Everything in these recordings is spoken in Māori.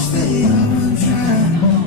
Stay on track.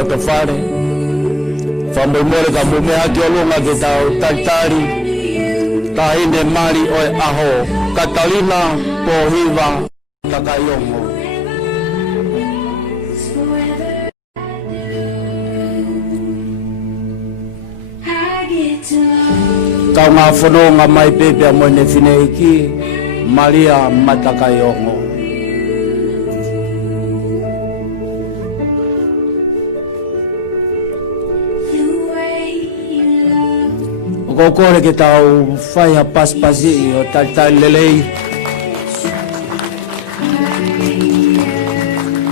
o tofare famoi mole ka mume haki o lunga ke tau taitari tahine mari oe aho Catalina Pohiva Takayongo tau ngā whanonga mai pepe a moene whineiki Maria Matakayongo o kore ke tau whai a paspasi o tai lelei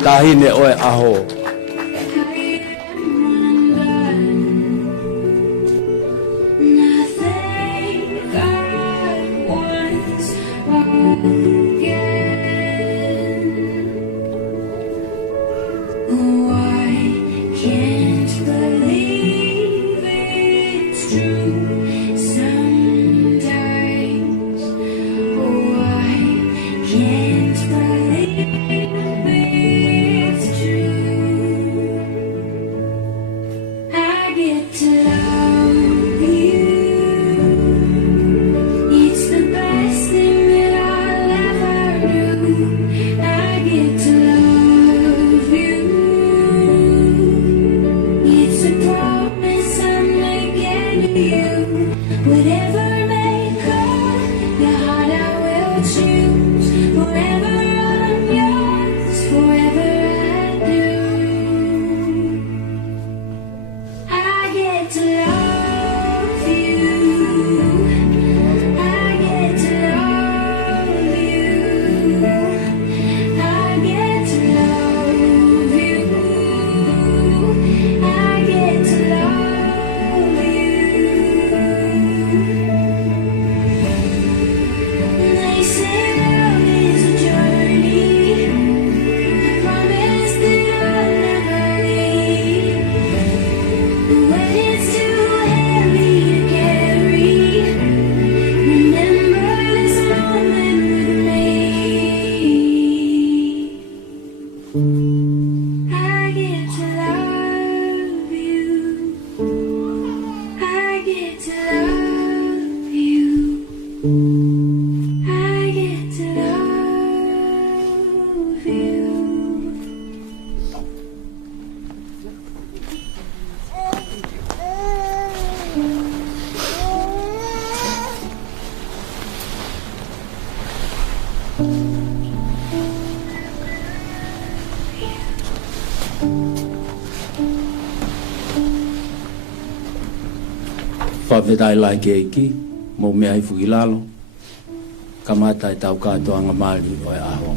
tahine oe aho whawhetai lai ke iki, mo mea i whukilalo, kamata i tau katoa ngā mali o e aho.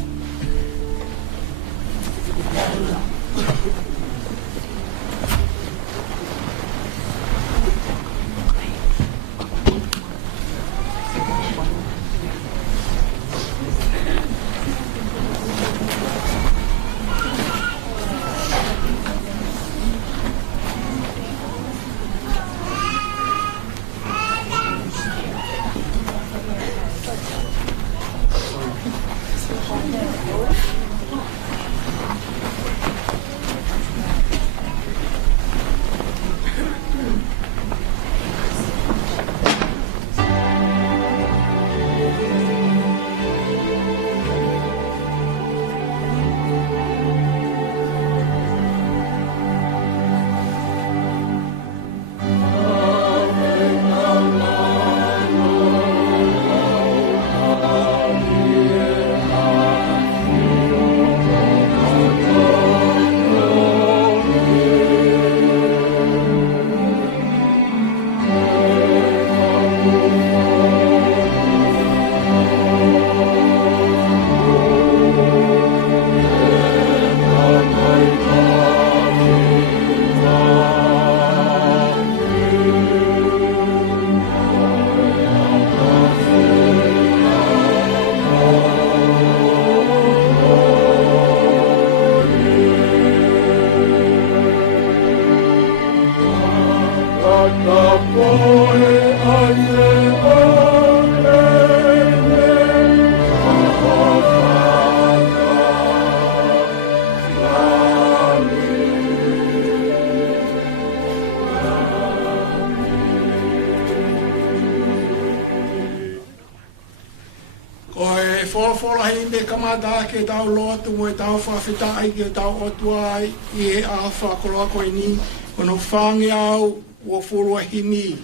wholofola hei me kamata ke tau loa tu mo e tau whawhita ai ke tau otua ai i e a whakoloa koe ni. Kono whangi au ua whulua hini.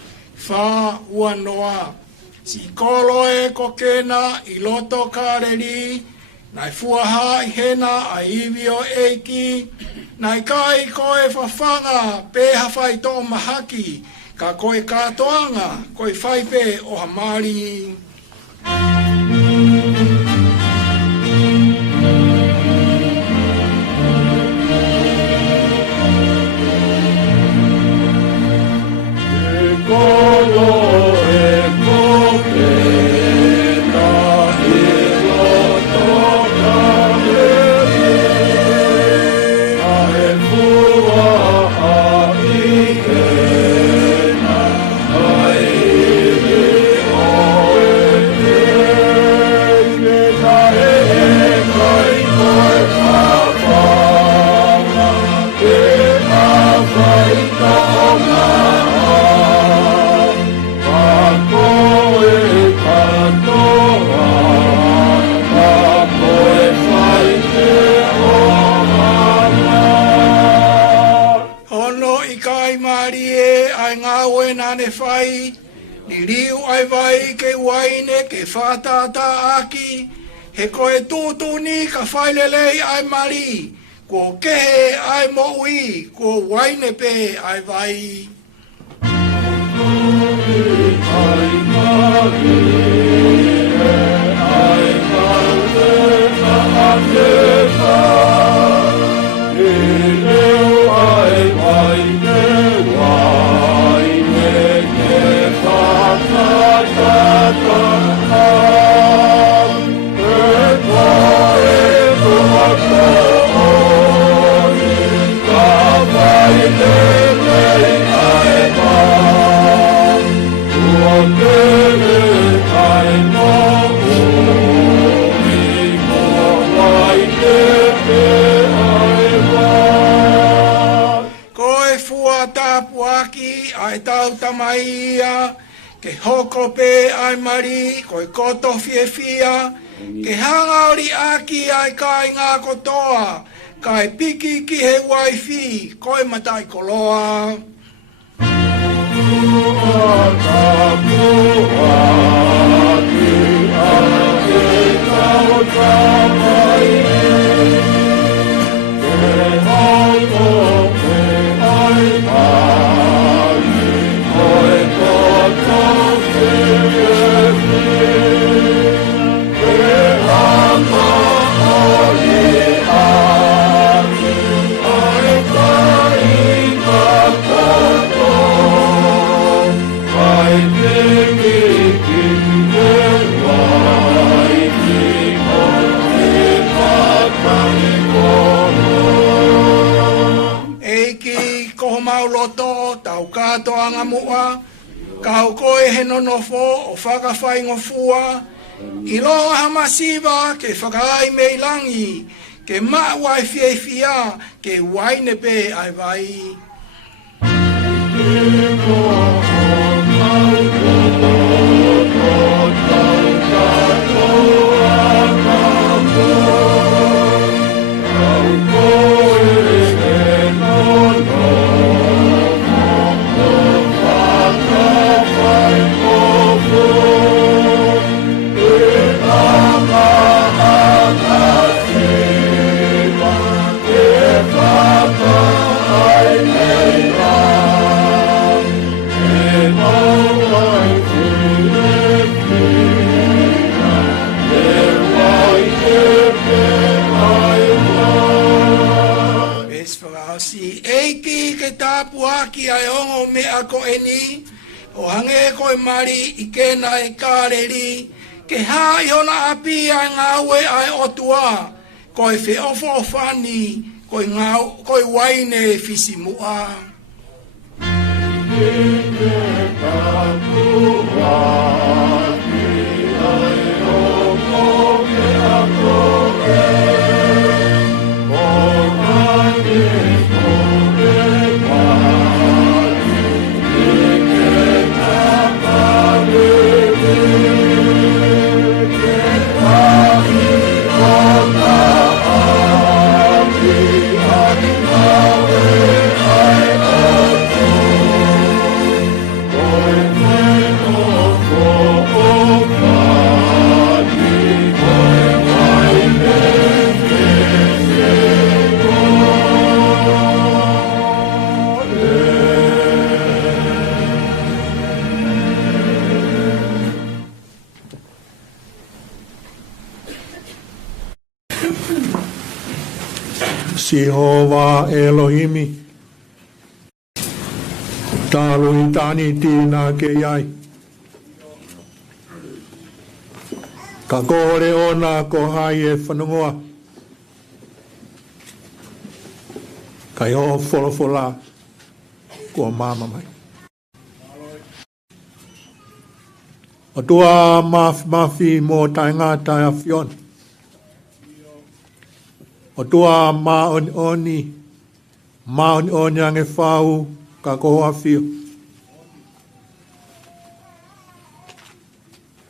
Wha ua noa. Si kolo e ko kena i loto kareri. Nai fuaha i hena a iwi o eiki. Nai kai koe whawhanga peha whai tō mahaki. Ka koe katoanga koe whaipe o hamari. Nane whai, ni riu ai vai ke waine ke whātata aki, he koe tūtū ni ka whailelei ai mari, ko kehe ai moui, ko waine pe ai vai. Ai tau tamaia, ke hoko pe ai mari, koe koto fia, ke hangauri aki ai kai ngā kotoa, kai piki ki he waifi, koe matai koloa. Tau katoanga mua, kau koe he nonofo o whakawhai ngofua, i loa hamasiva ke whakai mei langi, ke mawai whia, ke waine pe ai vai. Puaki ai ongo me ako eni, o hange koe mari i kena e kāreri, ke hai hona api ai ngāwe ai otua, koe whi ofo whani, koe waine fisi mua. Oh, Sihova Elohimi Talu Tani Tina Keyai Kakore Ona Kohai Fanua Kayo Folofola Ko Mama Mai O tua mafi mo tainga tai afion. O tua maoni ang e whau ka koho awhio.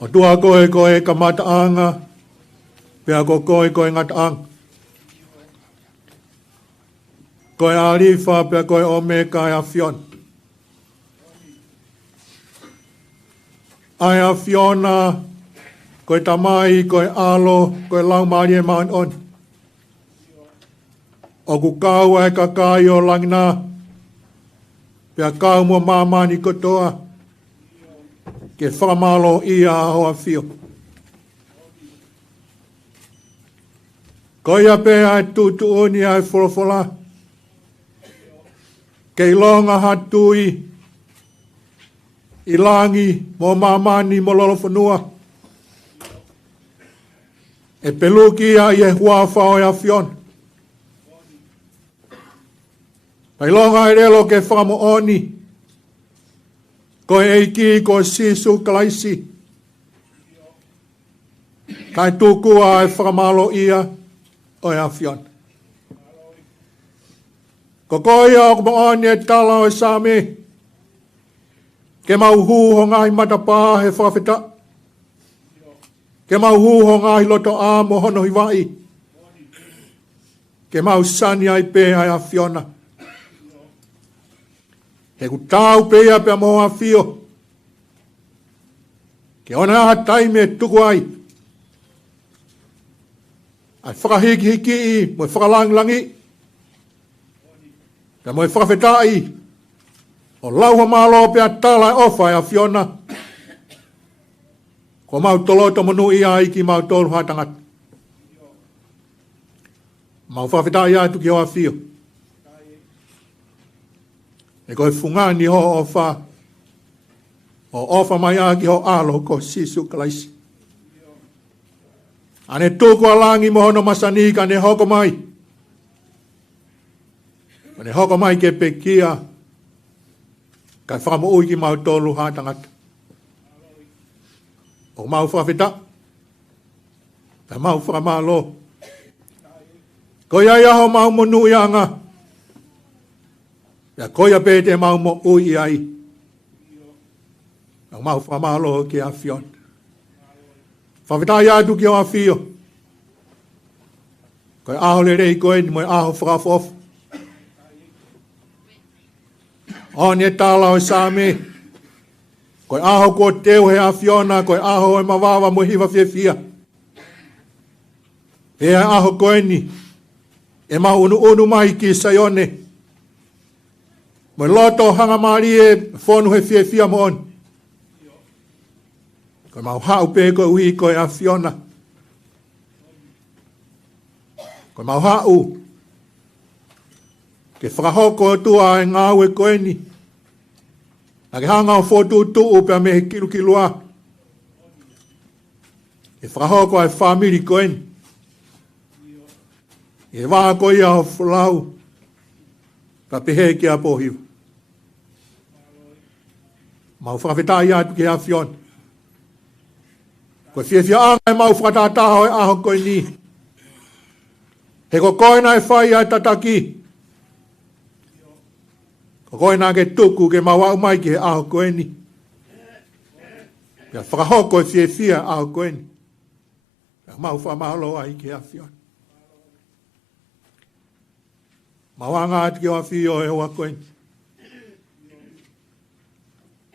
O tua koe ka mataanga, pia koe ngataanga. Koe arifa pia koe ome ka e awhion. Ai awhiona, koe tamai, koe alo, koe laumari e maon on. O ku kau e ka kai o langina, pia kau mua mamani kotoa, ke whamalo ia hoa whio. Koia pēa e tūtu oni ai wholofola, kei longa hatui, i langi mo mamani mo lolo whanua. E peluki a i e hua whao e a whion. Pai longa i relo ke whamo oni. Koe eiki ko sisu kalaisi. Kai tuku a e whamalo ia o e a whion. Ko koe o kuma oni e tala o e sami. Ke mau hu ho ngai matapā he whawhita. Ke mau hu ho ngai loto a mo hono hiwai. Ke mau sani ai pē ai a whiona. He ku tau pēa pēa mo a whio. Ke ona aha taime tuku ai. Ai whakahiki hiki i, mo whakalangi. Pēa mo whakawhetai. O lauha malo pia tala e ofa e a whiona. Ko mau tolo to manu ia iki mau tolu hatangat. Mau whawhita ia tuki o a whio. E koe fungani ho ofa. O ofa mai a ki ho alo ko sisu kalaisi. Ane tuku alangi mohono masani ka ne hoko mai. Ne hoko mai ke pekia. Kai whakamo ui ki mau tolu hātangata. O mau whawhita. Kai mau whakamalo. Koia iaho mau monu ianga. Ia koia pēte mau mo ui ai. O mau whakamalo ki a whion. Whawhita ia tu ki o a whio. Koe aho le rei koe ni moe aho whakafofu. Oni e tala o sami. Koe aho ko teo he a whiona, koe aho e mawawa mo hiwa whia. E aho koe ni. E ma unu mai ki sayone. Mo loto hanga mari e whonu he whia mo on. Koe mau hau pe koe ui koe a whiona. Koe mau hau. Ke whakahoko tua e ngāu e koe ni. A ke hanga o whotu tuu pia me he kilua. E whakahoko ai whamiri koe ni. E waha koe ia o whulau. Ka pehe ki a pohiwa. Mau whakawhita ia atu ki a whion. Koe whiawhia anga e mau whakatataha e aho koe ni. He ko koe na e whai ai tataki. Koe nā ke tuku ke mawau mai ki he aho koe ni. Pia whakahoko e whia aho koe ni. Pia mau whamahalo ai ki a whion. Mawanga ati ki o a whio e hoa koe ni.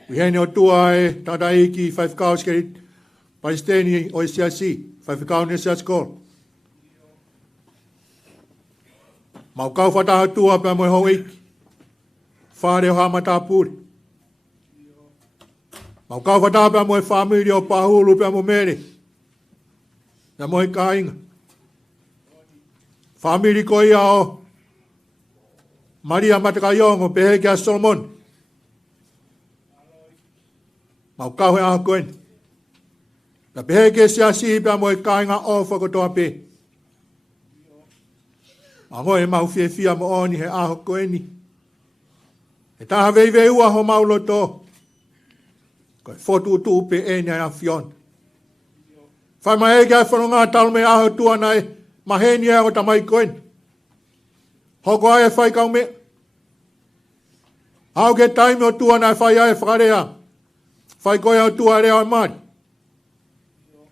Wihene o tua e tata iki 5 kaus ke Palestini o SCIC. 5 kaus ni SCIC call. Mau kau whataha tua pia moe ho iki. Whare o hamata pūri. Mau kau whata pia moe whamiri o pahulu pia mo mere. Pia moe kāinga. Whamiri ko ia o Maria Matakayongo pehe kia Solomon. Mau kau he aha koeni. Na pehe kia siasi pia mo e kainga ofa kotoa pe. Angoe mau fie fia mo oni he aha koeni. E taha vei ua ho mau loto. Koe fotu utu pe e ni a fion. Whai mai ege ai whanonga talo me aho tua nai maheni e o tamai koeni. Hoko ai e whai kau me. Au ke taime o tua nai whai ai whakarea. Whai koe au tua rea o mari.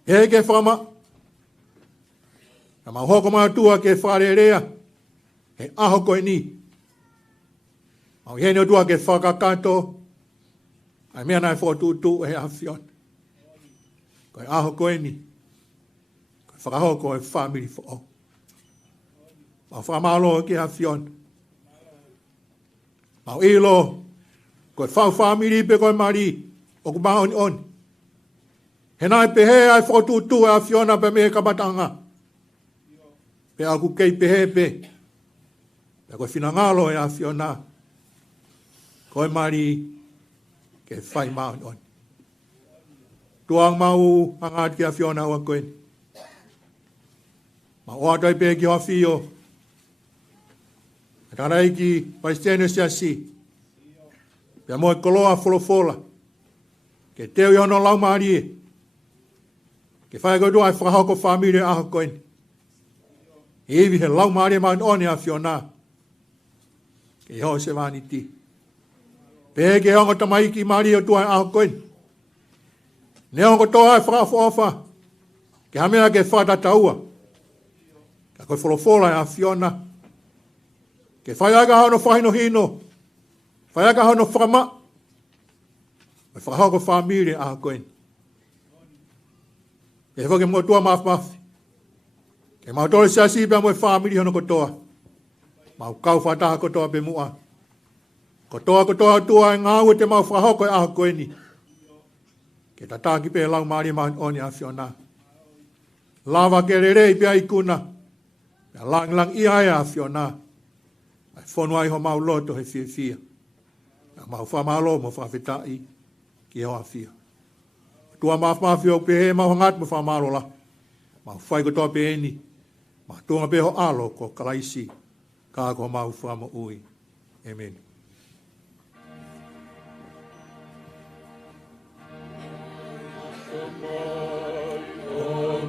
Ege whama. Na mau hoko mai tua ke whakarea. He aho koe ni. Mau hene o tua ke whakakato. Ai mea nai whotutu e awhion. Koe aho koe ni. Koe whakaho koe family fo o. Mau whakamalo ke awhion. Mau ilo. Koe whau family pe koe mari. O ku maoni on. He nai pehe ai whotutu e awhiona pe me kamatanga. Pe aku kei pehe pe. Pe koe whinangalo e awhiona. Koe mari. Ke whai maon on. Tuang mau hangat ki a whiona ua koen. Ma oatai pe ki hoa whio. Tarai ki paistene sia si. Pea moe koloa wholofola. Ke teo i hono lau maari e. Ke whai koe duai whakahoko whamire aho koen. Ewi he lau maari maon on a whiona. Ke hoa se wani ti. Peke hongo tamai ki mari o tua aho koen. Ne hongo toa e whakafofa. Ke hamea ke whata taua. Ka koe wholofola e a whiona. Ke whaiaga hono whahino hino. Whaiaga hono whakama. Me whakahoko whamire aho koen. Ke whake mo tua mafi. Ke mautore sia sipea mo e whamiri hono kotoa. Mau kau whataha kotoa pe mua. Kotoa tua e ngāu te mau whahoko e aho koe ni. Ke tataki pe lau maari mahi oni a whiona. Lava ke rere i pia i kuna. Pea lang ia e a whiona. Ai whonua i ho mau loto he fia. Mau whamalo mo whawhetai ki hoa fia. Tua mafi o pe he mau hangat mo whamalo la. Mau whai kotoa pe eni. Mau tunga pe ho alo ko kalaisi. Kā ko mau whamo ui. Amen. Oh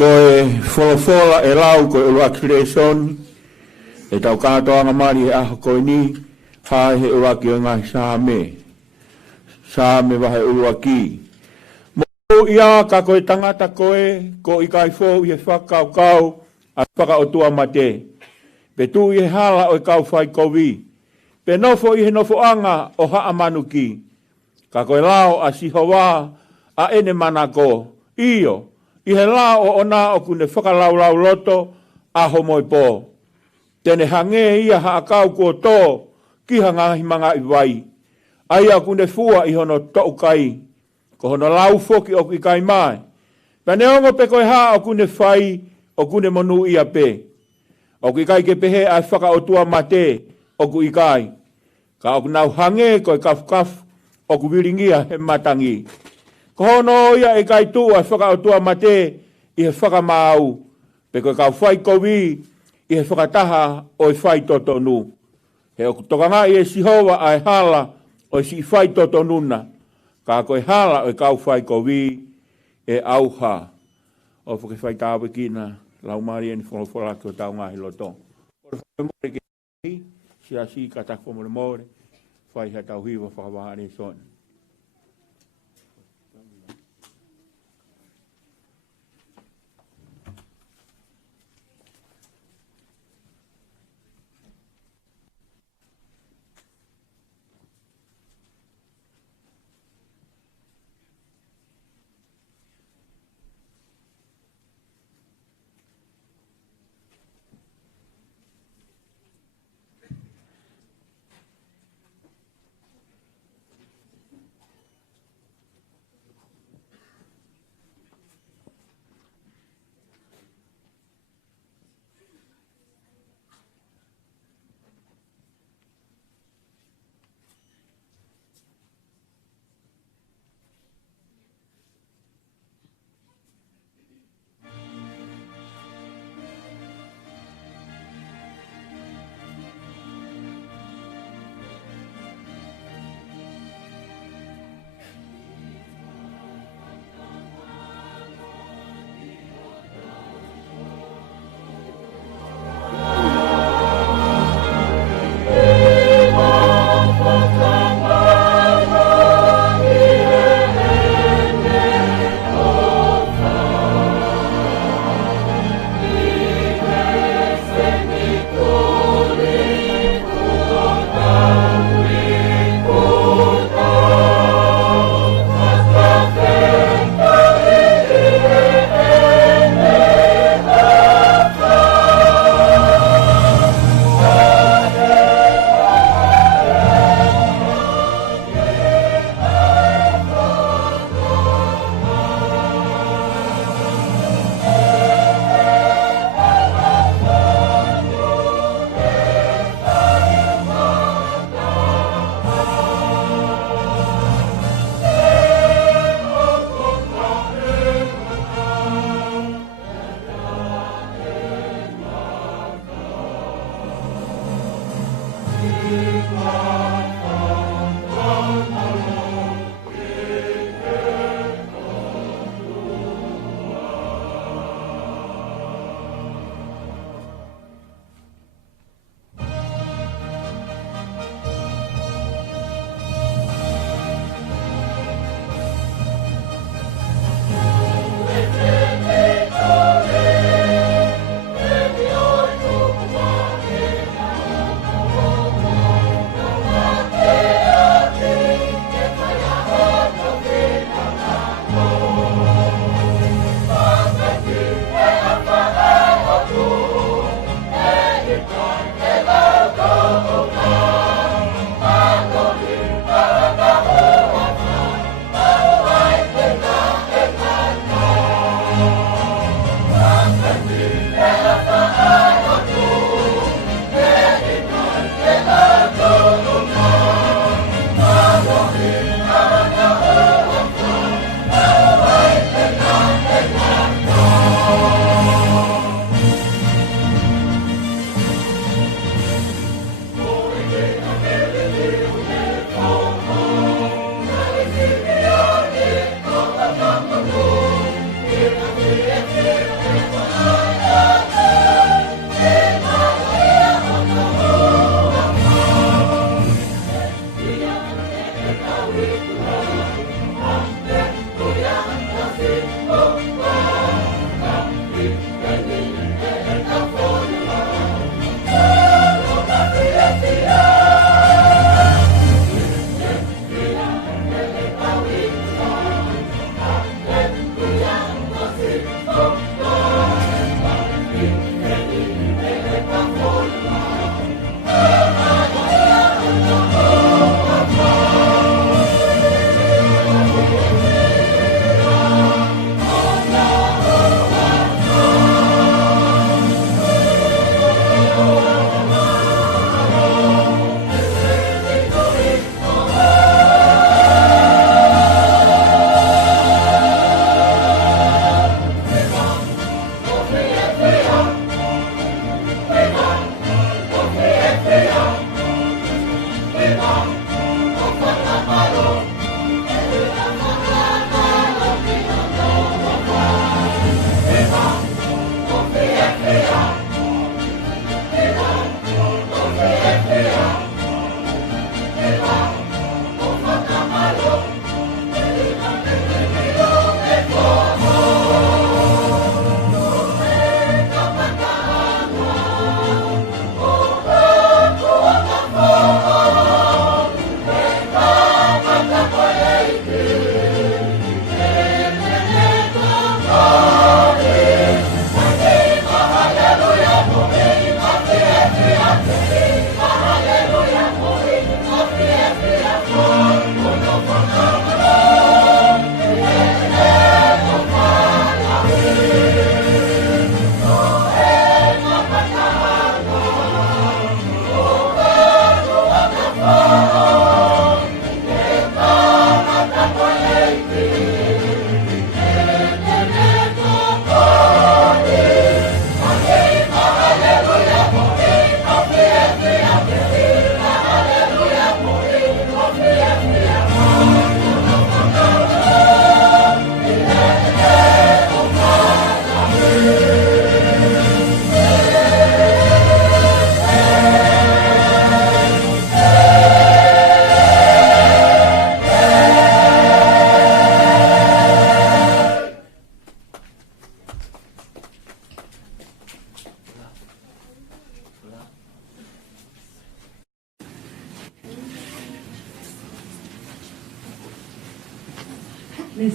koe wholofola e lau koe ura kireson, e tau katoa ngā mari e aho koe ni, hae he ura ki o ngai sāme wahe ura ki. Mo ia ka koe tangata koe, ko i kai fōu i he whakaukau, a whakaotua mate. Pe tu i he hala o i kau whai kovi. Pe nofo i he nofo anga o haa manuki. Ka koe lao a sihowa a ene manako. Iyo, i he lao o ona o kune whakalaulau loto a homoi pō. Tene hange ia haa kau kua tō ki hanga himanga i wai. Aia kune fua i hono tōu kai. Ko hono lau foki o ki kai mai. Pane ongo pe koe haa o kune whai o kune monu ia pe. O ki kai ke pehe ai whakaotua mate o ku i kai. Ka o nau hange koe kafu o ku wiringia he matangi. Ko hono ia e kai tu ai whakaotua mate i he whakamau. Pe koe kau whai kowi i he whakataha o i whai totonu. He o tokanga i e sihowa ai hala o i si whai totonuna. Ka koe hala o i kau whai kowi e auha. O whake whai tāwe kina. Lau mari eni wholofola ki o tau ngahi loto. O whai more ki hi, si a si ka tako more, whai ha tau hiwa whakawahane son.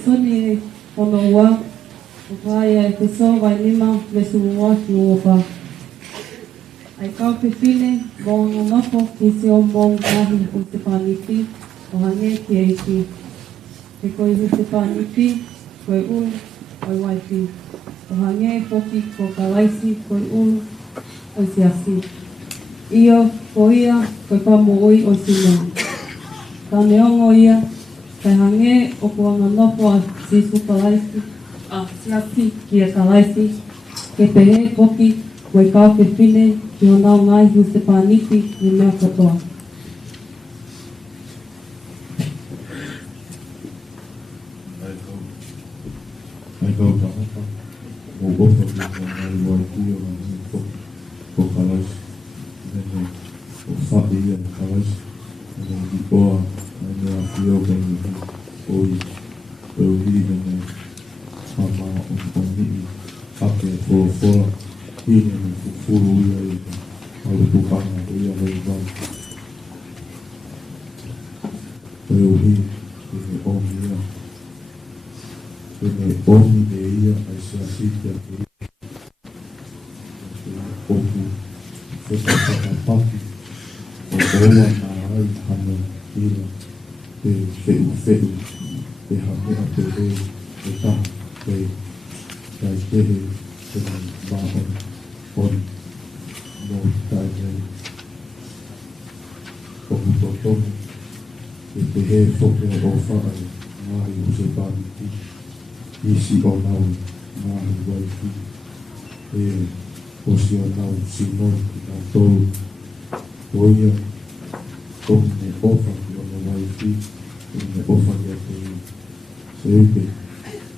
soni ono ua, o kaya e te so vai lima me suwa ki uopa. Ai kau te whine, mōnga nofo ki se o mōng mahi o te pānipi, o hange ki eiti. Te koi hu te pānipi, koe ulu, oi waipi. O hange poki ko kalaisi, koe ulu, oi siasi. Io, ko ia, koe pamo oi o sino. Tane ongo ia, kai hange o kuanga nofo a sisu kalaisi, a siasi ki a kalaisi, ke pehe poki, koe kau te whine, ki o nao ngai hu se pānipi ni mea katoa. Ai kau tahapa, o ofa ki ka ngai wai ki o ngai poki, ko kalaisi, nene o whaki ia kalaisi, nene ki poa, nene a whio kengi ki, oi, o hi nene, hama o nini, hake o whora, hine me fufuru ia i ka, au tukanga ia hei wai. O hi, nene omi ia, nene omi me ia, ai se asite a ki ia, oku, whekapaki, o oa nā ai hana ila, te wheu, te hamea te rei, te taha, te kai tehe, te maon, on, no tai rei. Oku to tono, te he whoke o whaai, ngahi o se pāniti, isi o nau, ngahi waifu, o si o nau, si noi, ki nā tolu, oia, oku me ofa ki o na waifu, me ofa ki a te i, se uke,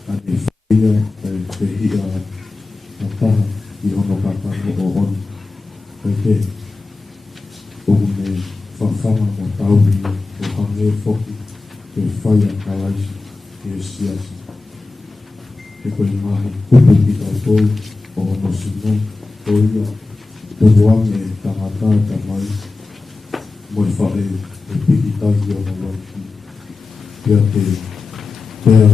ane whaia, te hia, a taha, ki ono kakano o on, kai te, oku me whawhanga mo tauri, o hange whoki, te whaia kalaisi, ki e siasi. Te koe mahi kupu ki tau tolu, o ono sino, o ia, te wange tangata ta mai, moi whae, te piki tai o na waifi. Pea pea,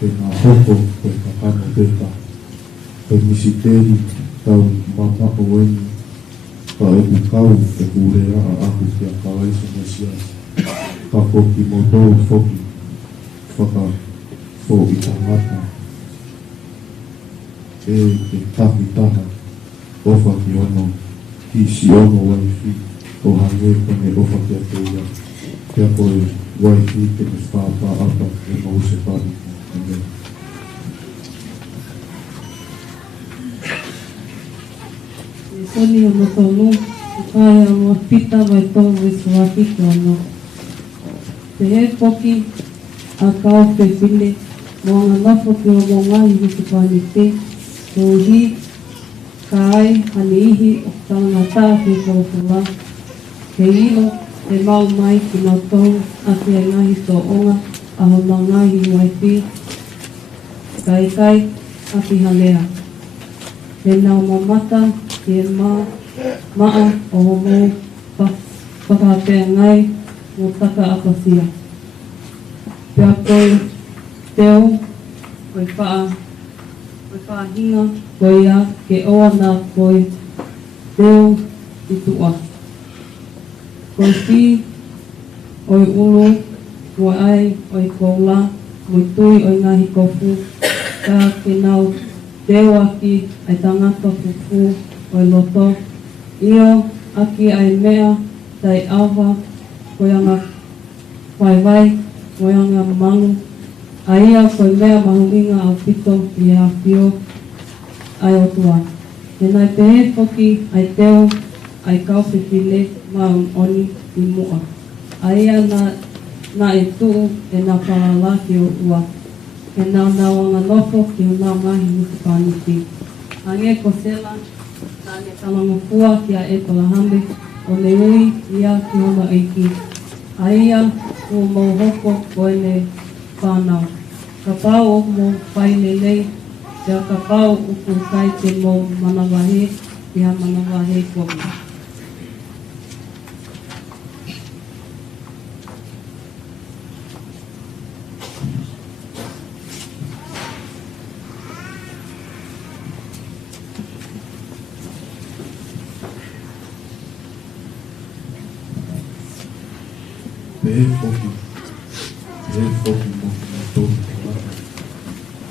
te ngā hoko, koe kakano peta. Koe misi teri, tau mama o eni, ka eku kau, e kurea a aku ki a kalaisa me siasi. Ka poki mo tau whoki, whaka fo i tangata. E te tahi taha, ofa ki ono, ki si ono waifi, o hange kone ofa ki a te ia. Kia koe waifi te me whāpā apa e mau se pari. E soni o no tonu, e kai a mua pita vai tonu e suaki kono. Te he poki, a kau te whine, mo anga nafo ki o mo ngai i te pāniti, ko hi, ka ai, hane ihi, o tangata ki kōwhura. Ke ilo, te mau mai ki nau tonu, a te ngahi tō onga, a ho nau ngahi waipi, kai, a ki halea. Te nau mamata, te maa, o homo, whakapea ngai, mo taka apasia. Pea koe, teo, koe wha hinga, koe ia, ke oa nā koe, teo, i tua. Koe whi, oi ulu, koe ai, oi koula, moi tui, oi ngahi kofu, ka ke nau, teo aki, ai tangata fufu, oi loto, io, aki ai mea, tai awa, koe anga whaiwai, koe anga mangu, aia koe mea mahunginga au pito i a whio ai o tua. E nai te he whoki ai teo, ai kauwhiwhile, maun oni i mua. Aia na e tuu e nā whaala ki o ua. E nā anga nofo ki o nā mahi muki pāniti. Ange ko sela, nā ne tamango ki a e palahame, o ne ui ia ki ona eiki. Aia o mau hoko o ene whānau. Ka pāo o mo whaine nei, te ka pāo uku kai te mo manawahe, ki ha manawahe komi. pe foki mo ki to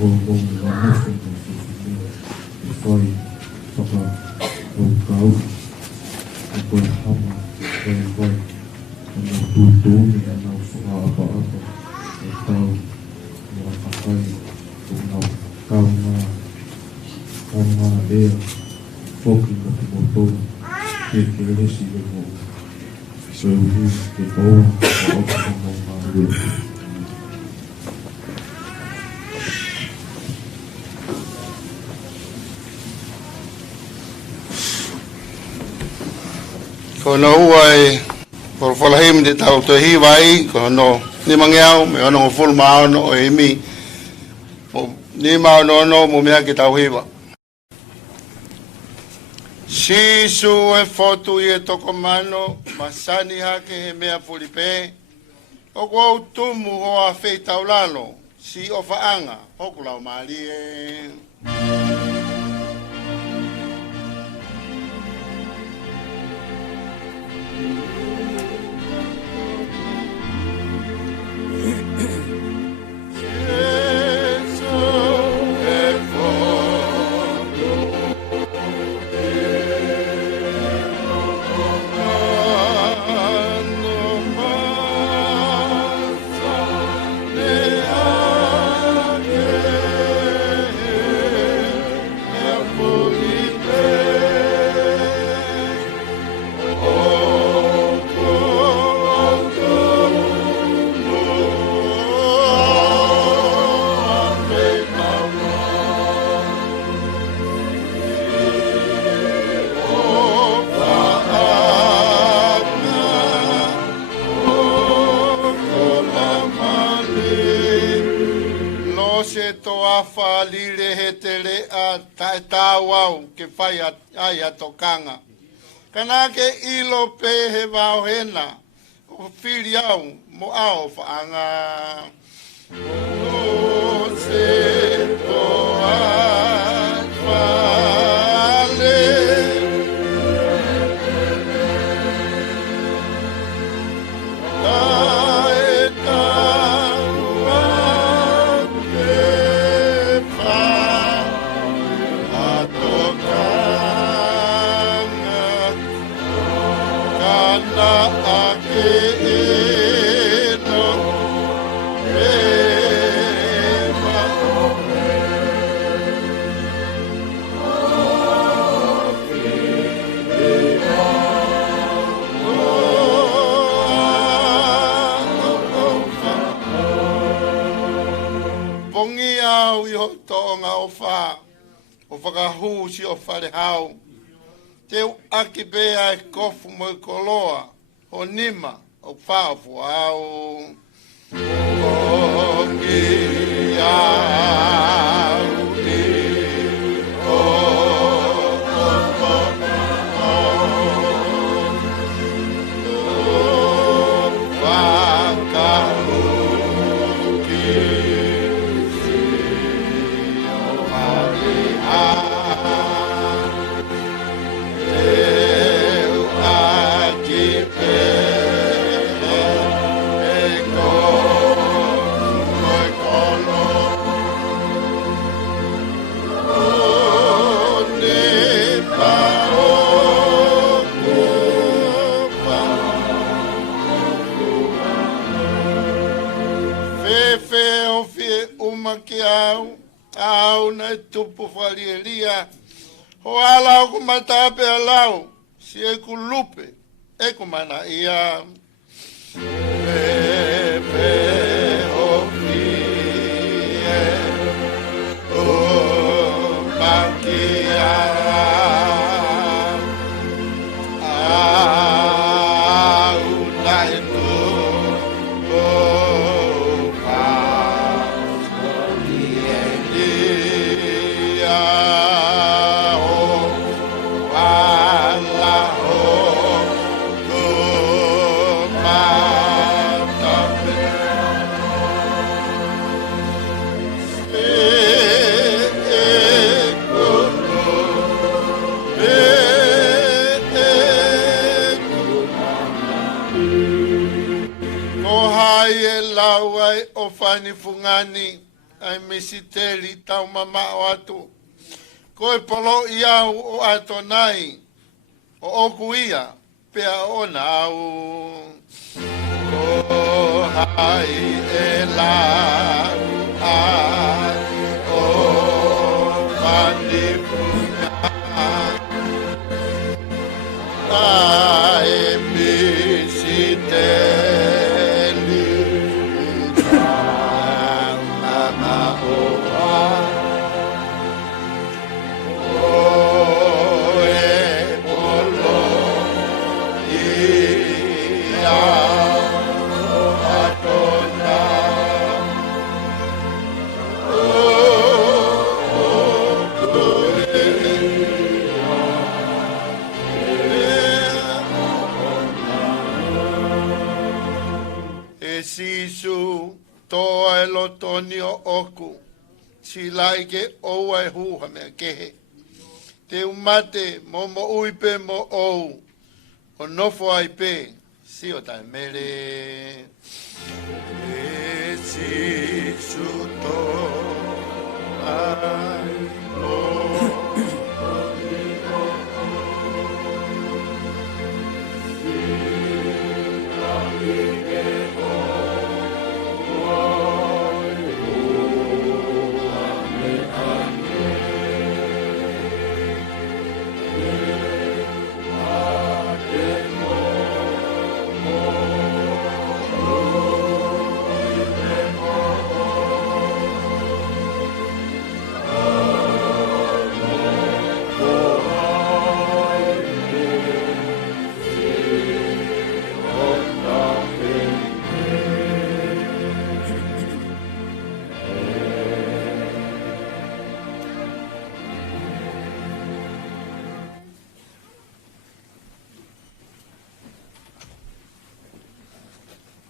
o mo na mo e foi toka o kau e ko hama e vai no tu ni na fuga apa e tau mo akai o na kau na e foki mo to ke resi mo so ke o mo ma kono uai por folahim de tau to hiwai kono ni mangiao me ono full ma ono o imi ni ma ono mo mea ki tau hiwa si su e fotu i e toko mano masani hake he mea fulipe o kua utumu ho a fei tau lalo si o faanga hoku lau maali ke fai ai a tokanga. Kana ke ilo pe he wao hena. O whiri au mo ao whaanga. O se toa whale. Tae taua ke wha. Pongi au i ho tonga o wha, o whakahu si o whare hau. Te aki bea e kofu mo i koloa, o nima, o whaafu au. Pongi au i o whakahu ki si o whare hau. Au na tupu whalielia ho ala ku matape alau si e ku lupe e ku mana ia pepe o fie o makia au na etu oh, oh, oh, oh, ni fungani ai misiteli tau mama o atu. Koe polo ia o atonai o oku ia pea o nau. O hai e lau ai o mani fungani ai misiteli tau mama o Sisu toa e lotoni o oku, si laike o e huha mea kehe. Te umate mo mo uipe mo ou, o nofo ai pe, si o tai mere. E sisu toa ai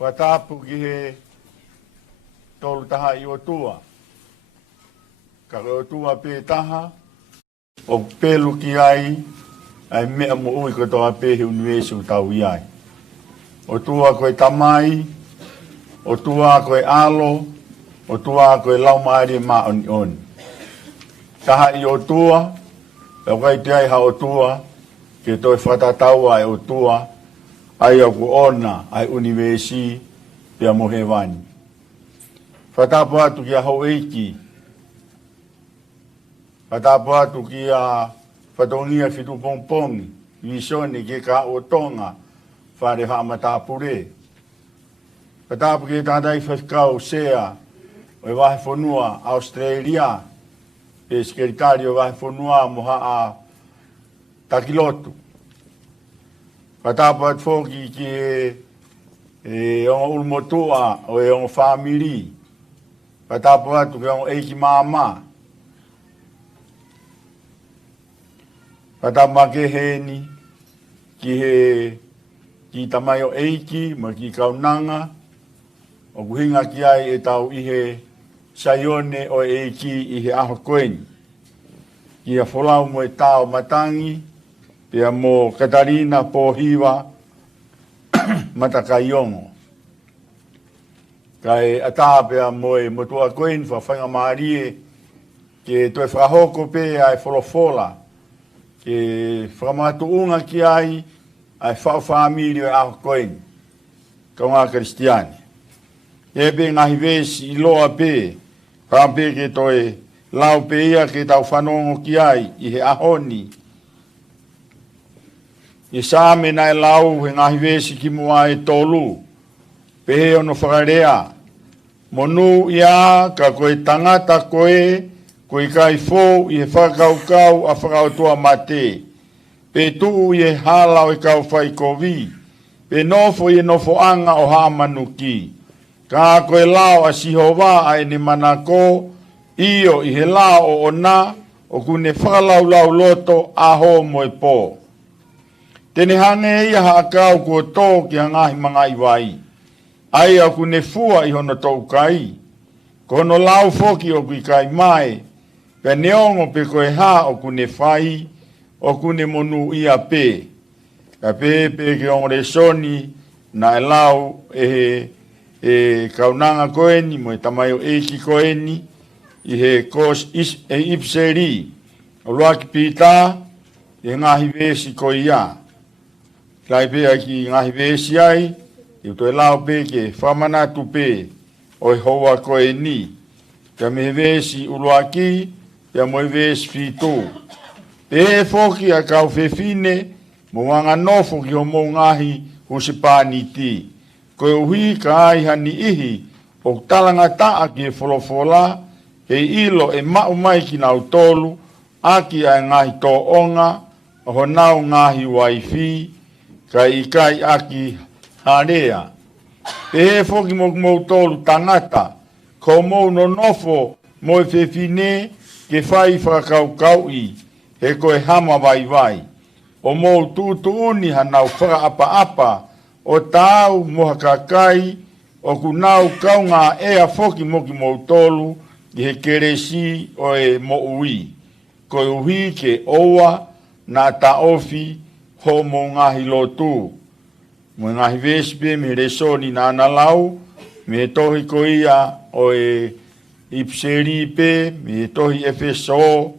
Watapu ki he tolu taha i o tua. Ka o tua pe taha, o pelu ki ai mea mo ui ko toa pe he unuesu tau i ai. O tua koe tamai, o tua koe alo, o tua koe laumaari ma oni oni. Taha i o tua, e kai te ai ha o tua, ke toi whatataua e o tua, ai aku ona ai universi pia mohewani. Whatapu atu ki a hau eiki. Whatapu atu ki a whatongia fitu pongpongi. Visoni ki ka o tonga whare hamatapure. Whatapu ki tātai whakau sea o e wahe whanua Australia. E sekretario wahe whanua moha a takilotu. Whatapu atu whoki ki e onga ulmotua o e onga whamiri. Whatapu atu ki onga eiki māma. Whatapu make heni ki tamai o eiki ma ki kaunanga. O kuhinga ki ai e tau ihe saione o eiki ihe aho koeni. Ki a wholau mo e tau matangi. Pea mo Katarina Pohiwa Matakaiongo. Kai ata pea mo e motua koen whawhanga maarie ke toi whahoko pe ai wholofola ke whamatu unga ki ai whawhamiri o aho koen ka ngā Kristiani. E pe ngahi vesi I loa pe whampe ke toi lau pe ia ke tau whanongo ki ai I he ahoni I sāme nai lau he ngahi vesi ki mua e tolu. Pehe ono whakarea. Monu ia ka koe tangata koe kai fōu I he whakaukau a whakautua mate. Pe tuu I he hala o I kau whai kovi. Pe nofo I nofo anga o haa manuki. Ka koe lao a sihova a ene manako. Iyo I he lao o ona o kune whakalau lau loto aho moe po. Tene hane ia haakau kua tō ki a ngahi mga iwai. Ai au kune fua I hono tō kai. Ko hono lau foki o kui kai mai. Pe neongo pe koe ha o kune whai. O kune monu ia pe. Ka pe ki ongore soni na e lau e e kaunanga koeni mo e tamayo eki koeni i he kos e ipseri o loa ki pita e ngahi vesi ko ia kai pe ki ngahi vesi ai i to lao pe ke famana tu pe o hoa koeni ka me vesi uloaki ya mo vesi fitu e foki a kau fefine mo wanga nofo ki o mo ngahi husipani ti ko uhi ka ai hani ihi o talanga taa ki e folofola e ilo e mau mai ki nau tolu aki ai ngahi to onga o nau ngahi waifi ka ikai aki harea e foki mo tolu tangata ko mo no nofo mo e fefine ke fai whakau i he koe hama vai o mo tutuuni hanau whaka apa o tau moha kakai o kunau kaunga ea foki moki mo tolu i he keresi o e mo ui koe uhi ke oa na taofi ho mo ngahi lotu mo ngahi vespe me resoni na analau me tohi ko ia o e ipseri pe me tohi efeso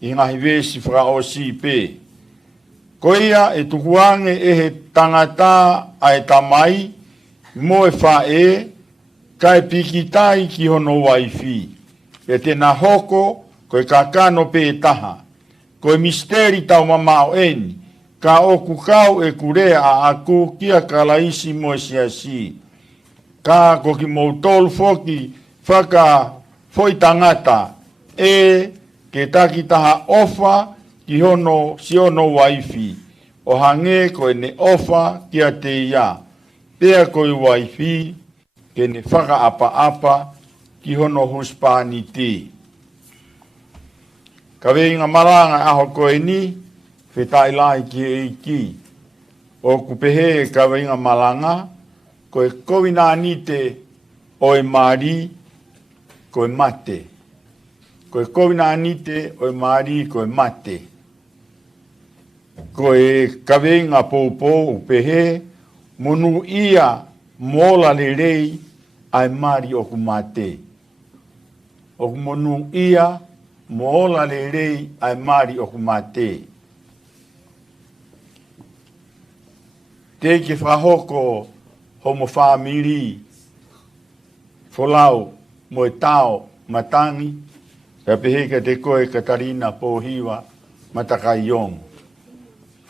i ngahi vesi fra o si pe ko ia e tukuange e he tangata ai tamai mo e fa e kai pikitai ki hono waifi e te na hoko ko e kakano pe e taha ko e misteri tau mamao eni ka oku kau e kurea a aku kia kalaisi mo e siasi ka ko ki mo tolu foki whaka foi tangata e ke taki taha ofa ki hono si ono waifi o hange ko e ne ofa kia te ia pea ko i waifi ke ne whaka apa ki hono huspani ti ka veinga maranga aho ko e ni whetai lai ki e iki o kupehe ka veinga malanga ko e kovina nite o e mari ko e mate ko e kovina anite o e mari ko e mate ko e kawenga popo upehe monu ia mola le rei ai mari o ku mate o monu ia mola le rei ai mari o ku mate te ke frahoko homo family folau mo tao matangi e peheka te koe Katarina Pohiwa matakai yong.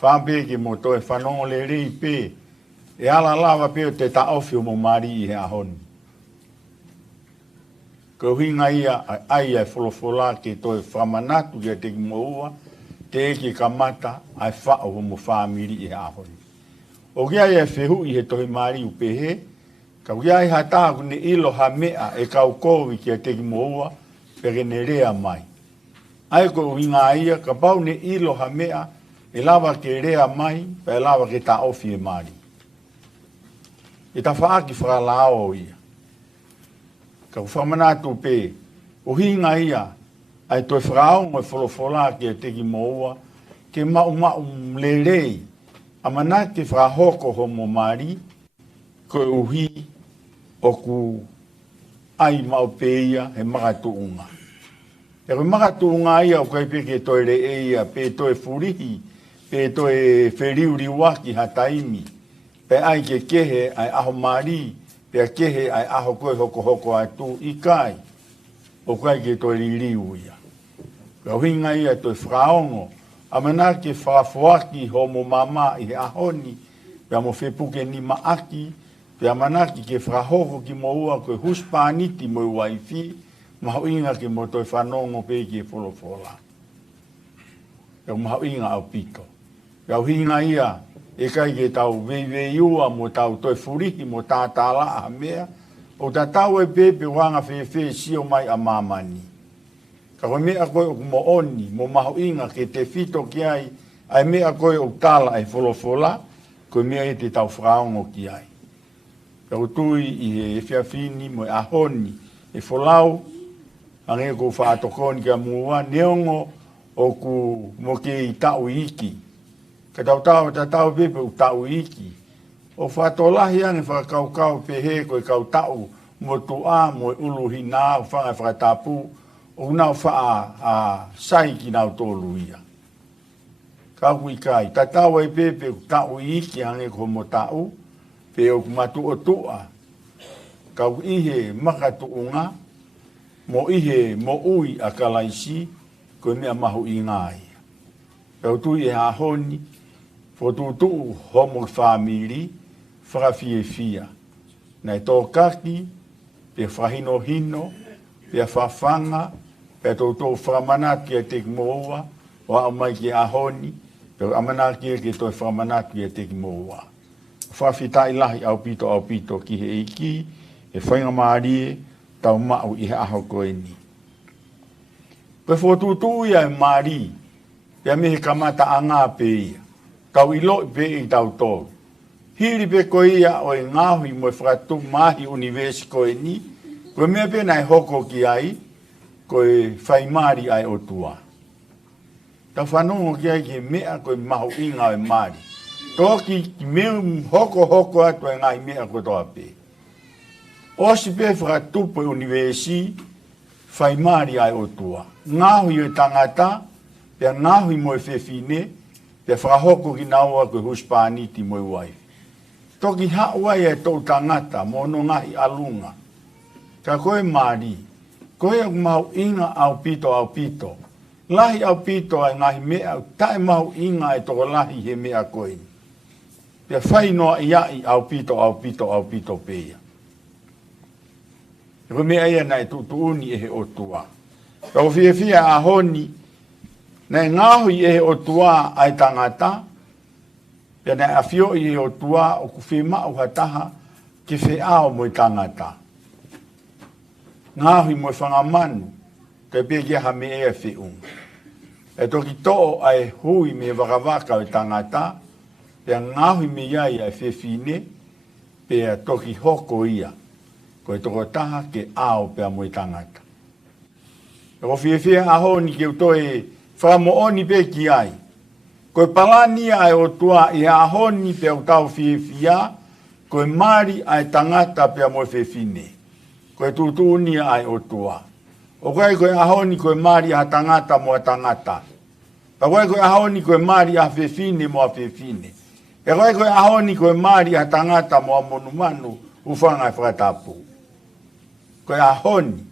Whampe mo toe whanongo le rei pe e ala lawa pe o te taofi o mo mari i he ahoni. Ko hinga ia ai ai folofola ke toe whamanatu ke te moua te eke kamata ai whao o mo whamiri i he ahoni. O kia ia whehu i he tohi mari upehe ka kia i hataku ne ilo ha mea e kau kovi ki a te moua pere ne rea mai. Ai ko hinga ia ka pau ne ilo ha mea e lava ke rea mai pe lava ke ta ofi e mari. E ta whaaki whakalao ia. Ka whamanatu pe o hinga ia ai toi whakaongo e wholofola ke te moua ke mau le rei a mana ke whakahoko ho mo mari ko uhi o ku ai mau peia he makatuunga. E koe makatuunga ia o kai peke toi re eia pe toi furihi, pe toi wheriuri waki hataimi, pe ai ke kehe ai aho mari, pe kehe ai aho koe hoko atu i kai, o kai ke toi ririu ia. Ka hinga ia toi whakaongo, a mana ke whaafuaki ho mo mama i he ahoni, pe amo whepuke ni maaki, pe amanaki ke whahoko ki mo ua koe huspaniti mo waifi, mahau inga ke mo toi whanongo pe ki e wholofola. Kau mahau inga au pito. Kau hinga ia e kai ke tau veiua mo tau toi furihi mo tātala a mea, o ta tau e pepe wanga whewhe sio mai a mamani. Kau mea koe o mo oni, mo mahau inga ke te fito ki ai mea koe o tala e wholofola, koe mea e te tau whaongo ki ai. Kau tui i e whiawhini mo e ahoni e wholau, ange ko whaatokoni kia mua, neongo o ku mo ke i tau iki. Ka tau pepe o tau iki, O whatolahi ane whakaukau pehe koe kau tau mo tua mo ulu hina o whanga whakatapu o nau wha sai ki nau tolu ia. Kau i kai, tatau e pepe tau i iki hange ko mo tau, pe o matu o tua. Kau ihe makatu unga, mo ihe mo ui a kalaisi, koe mea mahu i ngai. Kau tui e hahoni, fo tutu homo famili, whakawhie fia. Nei tō kaki, pe whahino hino, pe whawhanga, pe tō whamanaki e te moa, o au mai ki ahoni, pe amanaki e ke tō whamanaki e te moa. Whawhitai lahi au pito ki he iki, e whainga maarie, tau mau i he aho koe ni. Pe whotutu ia e maari, pe me he kamata a ngā pe ia, tau ilo pe i tau tōru. Hiri pe koe ia o e ngāhui mo e whakatu mahi universi koe ni, koe mea pe nai hoko ki ai, koe whaimari ai o tua. Tau whanongo ki ai ki mea koe mahu inga e maari. Tōki ki meu hoko atu e ngai mea koe toa pe. Osi pe whakatu po universi, whaimari ai o tua. Ngāhui o tangata, pe ngāhui mo e whewhine, pe whakahoko ki naua koe huspaniti mo e waifi. Toki hauai e tō tangata, mono ngahi alunga. Ka koe maari, koe au mau inga au pito. Lahi au pito ai ngahi mea, tae mau inga e toko lahi he mea koe. Pea whainoa iai au pito peia. Koe mea ia nai tutuuni e he otua. Kau fia ahoni, nai ngahui e he otua ai tangata, ia nei awhio i o tua o kuwhi mau hataha ki whi ao mo i tangata. Ngāhui mo i whangamanu, kai pēkia ha me ea whi unga. E toki tō ai hui me wakawaka o i tangata, pia ngāhui me iai ai whewhine, pia toki hoko ia, koe toko taha ke ao pia mo i tangata. E ko whiwhia ahoni ke utoe whakamooni pe ki ai, koe palani ai o tua i ahoni pe o tau whiwhia, koe mari ai tangata pe mo whewhine. Koe tutuni ai o tua. O koe ahoni koe mari a tangata mo a tangata. Pa koe ahoni koe mari a whewhine mo a whewhine. E koe ahoni koe mari a tangata mo a monumanu ufanga e whakatapu. Koe ahoni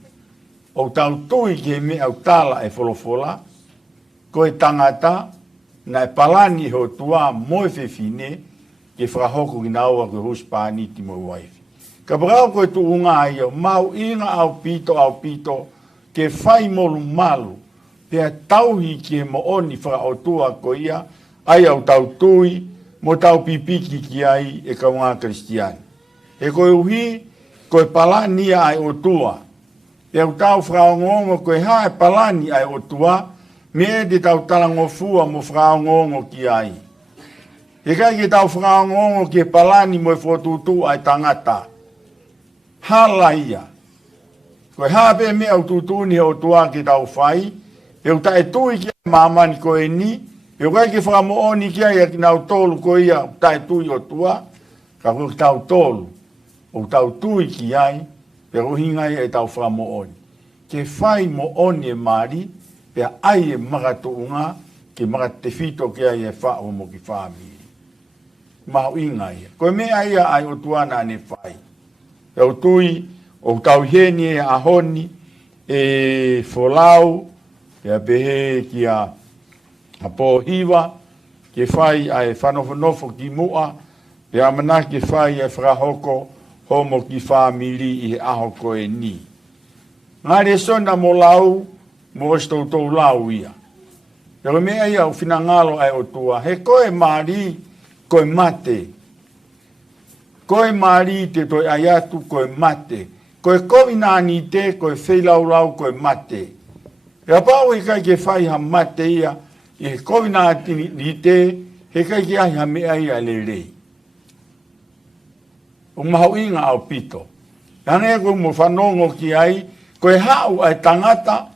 o tau tui ke me au tala e wholofola, koe tangata, nai palani ho tua moe whewhine ke whakahoko ki naua koe huspaniti mo waifi. Ka parau koe tu unga ai au mau inga au pito ke whai molu malu pea tauhi ki mo oni whakaotua ko ia ai au tau tui mo tau pipiki ki ai e kaunga kristiani. E koe uhi koe palani ai o tua e au tau whakaongongo koe hae palani ai o tua me de tau talangofua mo whakaongongo ki ai. E kai ki tau whakaongongo ki palani mo e whotutu ai tangata. Hala ia. Koe hape me au tutuni o tua ki tau whai, e u tae tui ki ai mamani koe ni, e u kai ki whakamooni ki ai ki nau tolu ko ia tae tui o tua, ka koe tau tolu, o tau tui ki ai, pe rohingai e tau whakamooni. Ke whai mooni e maari, pea ai e makatuunga ki makate fito ki ai e whao mo ki whaamiri. Mahu inga ia. Koe mea ia ai o tuana ane whai. E o tui, o tau heni e ahoni, e wholau, e a pehe ki a pōhiwa, ke whai ai whanofo ki mua, e a mana ke whai ai whakahoko, homo ki whaamiri i he aho koe ni. Ngāre sona mo lau, mo stoutou lau ia. E o mea ia o whinangalo ai o tua. He koe maari, koe mate. Koe maari te toi aiatu, koe mate. Koe kovinani te, koe whelaulau, koe mate. E a pāu he kai ke whai ha mate ia, i he kovinani te, he kai ke ai ha mea ia le rei. O mahau inga au pito. Hane koe mo whanongo ki ai, koe hau ai tangata,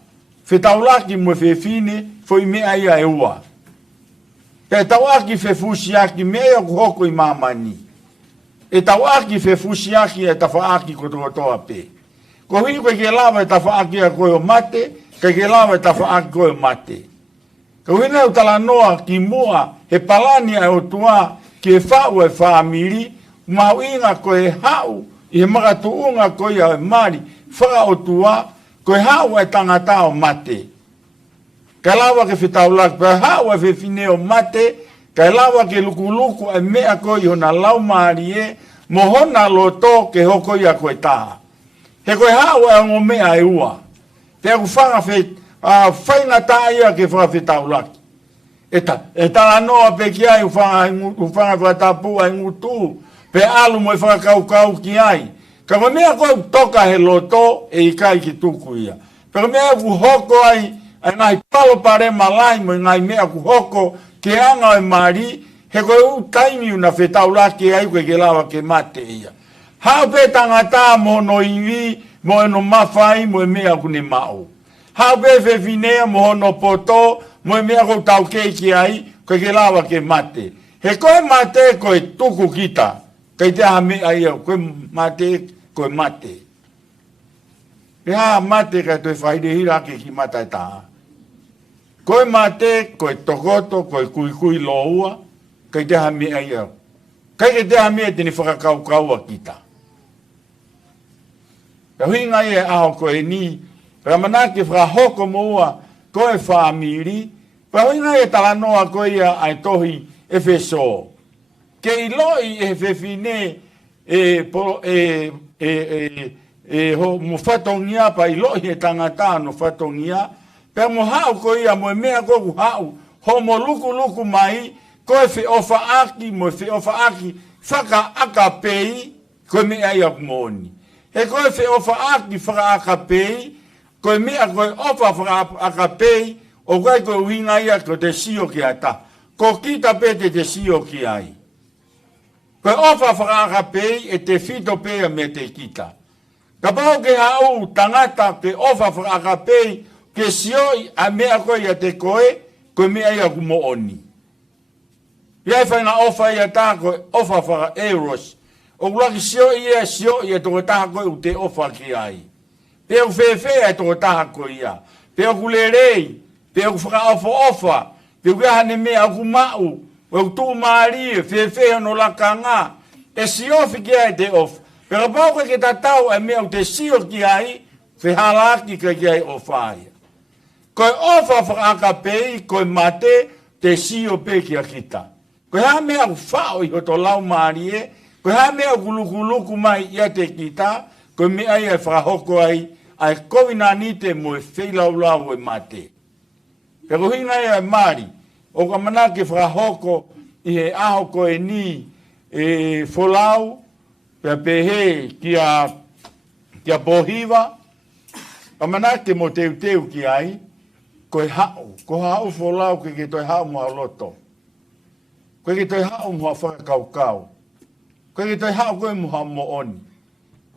whetaulaki mo whewhine, foi mea ia e ua. Pea tauaki whewhusiaki mea ku hoko i mamani. e tau aki fe fusiaki e tafaaki ko toa pe. Ko hui koe ke lawa e tafaaki a koe o mate, ke lawa e tafaaki koe o mate. Ko hui neu tala noa ki mua he palani a o tua ki e whau e whaamiri, mau inga koe hau i he makatuunga koe a e mari, whaka o tua, koe hau e tangata o mate. Ka lawa ke whitaulak, pe hau e whiwhine o mate, ka lawa ke lukuluku e mea koe i hona lau maari e, mo hona loto ke hoko ia koe taha. He koe hau e ngo mea e ua. Te aku whanga whainga taa ia ke whawhitaulaki. E tala noa pe ki ai ufanga whatapu ai ngutu, pe alu mo e whakaukau ki ai. Ka koe mea koe toka he loto e ikai ki tuku ia. Pe koe mea ku hoko ai ngai palo pare malai mo ngai mea ku hoko ke anga e mari, he koe u taimi una whetaulaki ai koe ke lawa ke mate ia. Hau pe tangata mo no iwi, mo no mawhai, mo e mea kune mao. Hau pe whewhinea mo no poto, mo e mea kou tau keiki ai, koe ke lawa ke mate. He koe mate koe tuku kita, kei te ha mea ia, koe mate, koe mate. He ha mate kai toi whaide hira ke ki mata e taha. Koe mate, koe tokoto, koe kui loua, kei te ha mea ia. Kei te ha mea tini whakakaukau kita. Ka huinga e aho koe ni, ramanaki whakahoko moua koe whaamiri, pa huinga e talanoa koe ia ai tohi e wheso. Ke iloi e whewhine ho mo whatongia pa iloi e tangata no whatongia, pe mo hao koe ia mo e mea koku hao, ho mo luku mai, koe whi ofa aki, mo whi ofa aki, whaka aka pei, koe mea ia kumoni. He koe whi ofa aki whaka aka pei, koe mea koe ofa whaka aka pei, o koe koe winga ia ko te sio ki ata. Ko kita pe te sio ki ai. Koe ofa whaka aka pei e te fito pea me te kita. Ka pao ke hau tangata ke ofa whaka aka pei, ke sio a mea koe ia te koe mea ia kumo oni. Iai whaina ofa ia tā koe ofa whaka euros. O kulaki sio ia toko taha koe u te ofa ki ai. Pe o whewhea toko taha koe ia. Pe o kulerei, pe o whaka ofa, pe o kehane mea aku mau, o tu maari, whewhea no laka ngā. E siofi ki ai te ofa. Pe ka pao koe ke tatau e mea u te sio ki ai, whehalaki ki ai ofa ia. Koe ofa whaka pei, koe mate, te sio pe ki a kita. Koe ha mea ku whao i hoto lau maari e, koe ha mea ku luku mai ia te kita, koe mea ia whakahoko ai kovina ni te mo e whelaulau e mate. Pe ko hinga ia e maari, o ka manake whakahoko i he aho koe ni e wholau, pe pehe ki a pohiwa, ka manake mo teu ki ai, koe hao, ko hao wholau ke toi hao mua loto. Koe ke toi hao mua whakakaukau. Koe ke toi hao koe mua mo oni.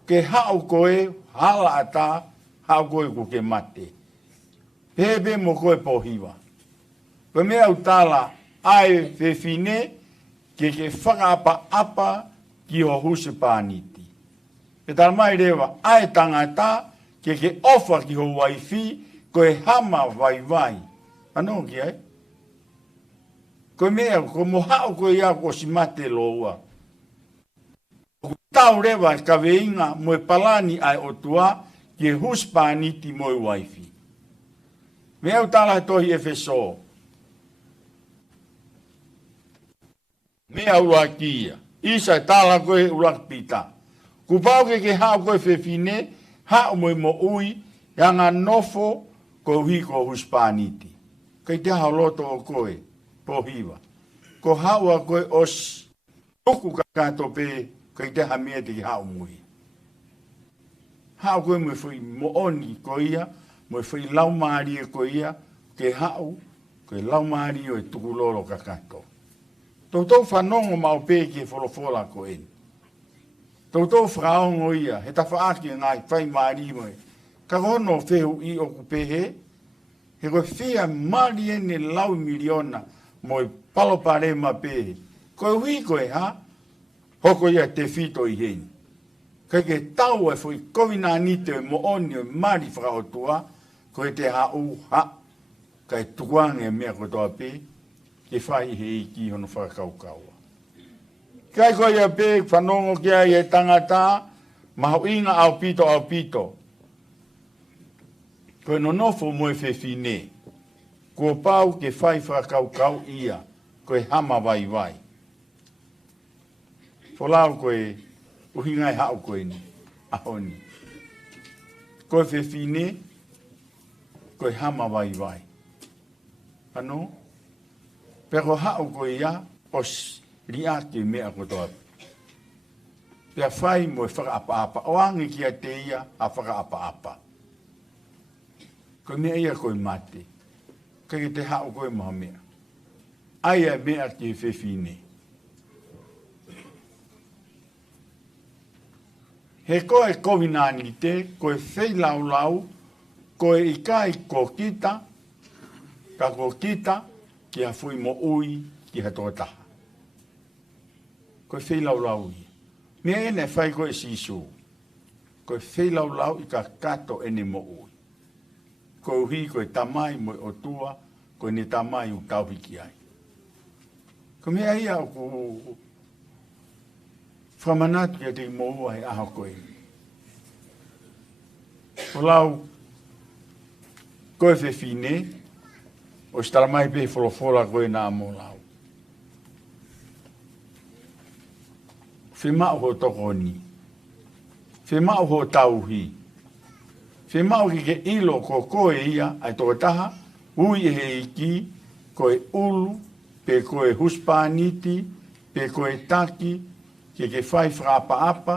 Ke hao koe hala ata, hao koe ko ke mate. Pepe mo koe pohiwa. Koe mea utala ai whewhine ke whakaapa ki ho huse pāniti. Pe tala mai rewa ai tangata ke ofa ki ho waifi koe hama vai. Ano ki ai? Koe mea, ko mohao koe ia ko si mate loua. Ko tau rewa ka veinga mo e palani ai o tua ki huspaniti mo e waifi. Mea utala he tohi e wheso. Mea urakia. Isa e tala koe urakpita. Kupau ke hao koe whewhine, hao mo e mo ui, yanga nofo ko hiko huspaniti. Kei te hao loto o koe. Pohiwa. Ko hawa koe os tuku kakato pe kei te hamea te ki hao mui. Hao koe mo fui mo oni ko ia, mo fui lau maari e ko ia, ke hao, koe lau maari o e tuku loro kakato. Tautou whanongo mau pe ki e wholofola ko eni. Tautou whaongo ia, he ta whaaki ngai whai maari mo e. Ka hono whehu i oku pehe, he koe whia maari ene lau miliona, mo i palopare ma pe. Koe hui koe ha, hoko ia te fito i heni. Kai ke tau e fui kovina ni te mo oni o mari whakaotua, koe te hau ha, kai tukuange mea kotoa pe, ke whai he iki hono whakaukaua. Kai koe ia pe, whanongo kia i e tangata, maho inga au pito. Koe no nofo moe whewhine, kua pau ke whai whakaukau ia, koe hama vai. Wholau koe, uhingai hau koe ni, ahoni. Koe whewhine, koe hama vai. Ano? Pero hau koe ia, os ria ke mea kotoa. Pea whai moe whakaapa-apa, oange kia te ia a whakaapa-apa. Koe mea ia koe mate, kai te hau koe maha mea. Aia mea ke whewhine. He koe kovinani te, koe whei lau, koe i kai ko kita, ka ko kita, ki a fui mo ui, ki ha tō taha. Koe whei lau i. Mea ene whai koe sisu. Koe whei lau i ka kato ene mo ui. Koe uhi koe tamai mo o tua, koe ne tamai u tauhiki ai. Koe mea ia o ku whamanatu kia te moua he aho koe. O lau, koe whewhine, o staramai pe wholofola koe nā mō lau. Whemau ho toko ni. Whemau ho tauhi. Whemau ki ke ilo ko koe ia, ai tō taha, ui he iki, koe ulu, pe koe huspaniti, pe koe taki, ke whai whapa-apa,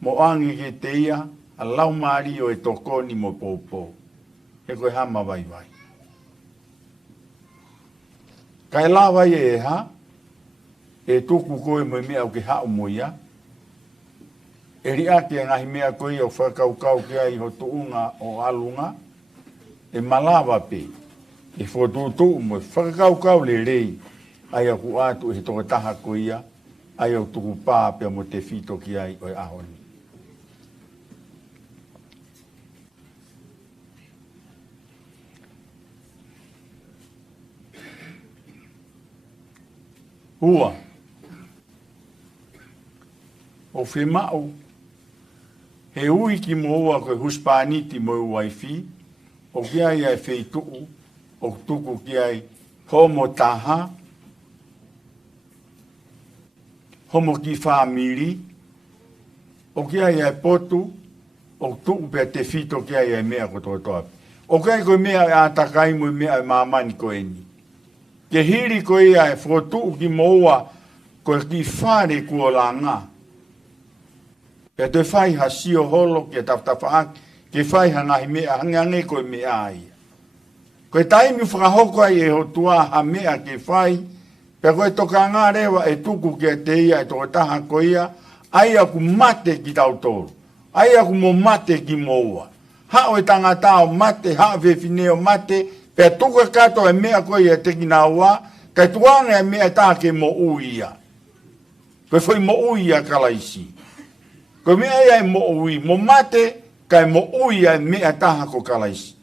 mo ange ke te ia, a lau maari o e tokoni mo pōpō. He koe hama vai. Kai la vai e ha, e tuku koe mo mea o ke hao mo ia, e ri ake ngahi mea koe o whakaukau ke ai ho tuunga o alunga, e malawa pe, e whotutu mo whakaukau le rei, ai a ku atu e toka taha koe ia, ai au tuku pāpea mo te whito ki ai o ahoni. Hua. O whemau, he ui ki moua koe huspaniti mo waifi, o ki ai ai wheituu, o tuku ki ai homo taha, homo ki whamiri, o ki ai ai potu, o tuku pia te whito ki ai ai mea kotoa toapi. O kai koe mea e atakai mo mea e mamani koe ni. Ke hiri koe ai whotuu ki moua koe ki whare kua la ngā. Pia te whai ha sio holo ki a tawtawhaak, ke whai ha ngahi mea hangange koe mea ai. Koe taimi whakahoko ai e hotua ha mea ke whai, pia koe toka ngā rewa e tuku ki a te ia e toka taha koe ia, ai aku mate ki tautoro, ai aku mo mate ki moua. Hao e tangatao mate, hao whewhineo mate, pia tuka kato e mea koe ia teki nā ua, kai tuanga e mea taha ke mo ui ia. Koe whai mo ui ia kalaisi. Koe mea ia e mo ui, mo mate, kai mo ui ia e mea taha ko kalaisi.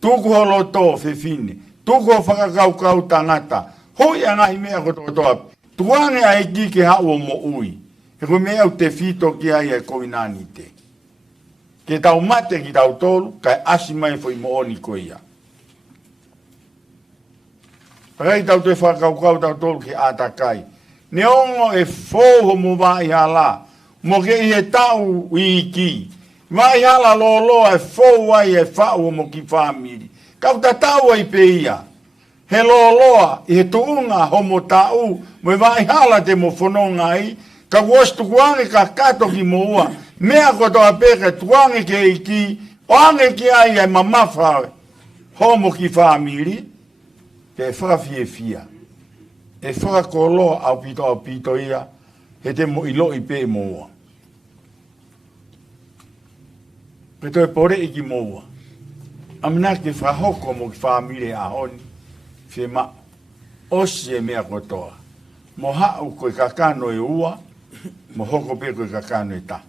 Tuku holo tō whewhine, tuku ho whakakaukau tangata, hoi a ngahi mea koto toa, tuanga a eki ke hao mo ui. He koe mea u te whito ki ai e koinani te. Ke tau mate ki tau tolu, kai asi mai foi mo oni koe ia. Pakai tau te whakaukau tau tolu ki atakai. Ne ongo e fōho mo vai hala, mo ke i he tau i ki. Vai hala loloa e fōhu ai e whau mo ki whamiri. Kau ta tau ai pe ia. He loloa i he tuunga homo tau, mo e vai hala te mo whanonga ai, ka wostu kuange ka kato ki mo ua. Mea kotoa peke tuange ke i ki, oange ki ai e mamawhawe, homo ki whamiri, pe whawhie fia. E whakakoloa au pito ia, he te mo ilo i pe mo ua. Pe toi pore i ki mo ua. Amina ke whahoko mo ki whamiri a honi, whema osi e mea kotoa. Mo hau koe kakano e ua, mo hoko pe koe kakano e ta.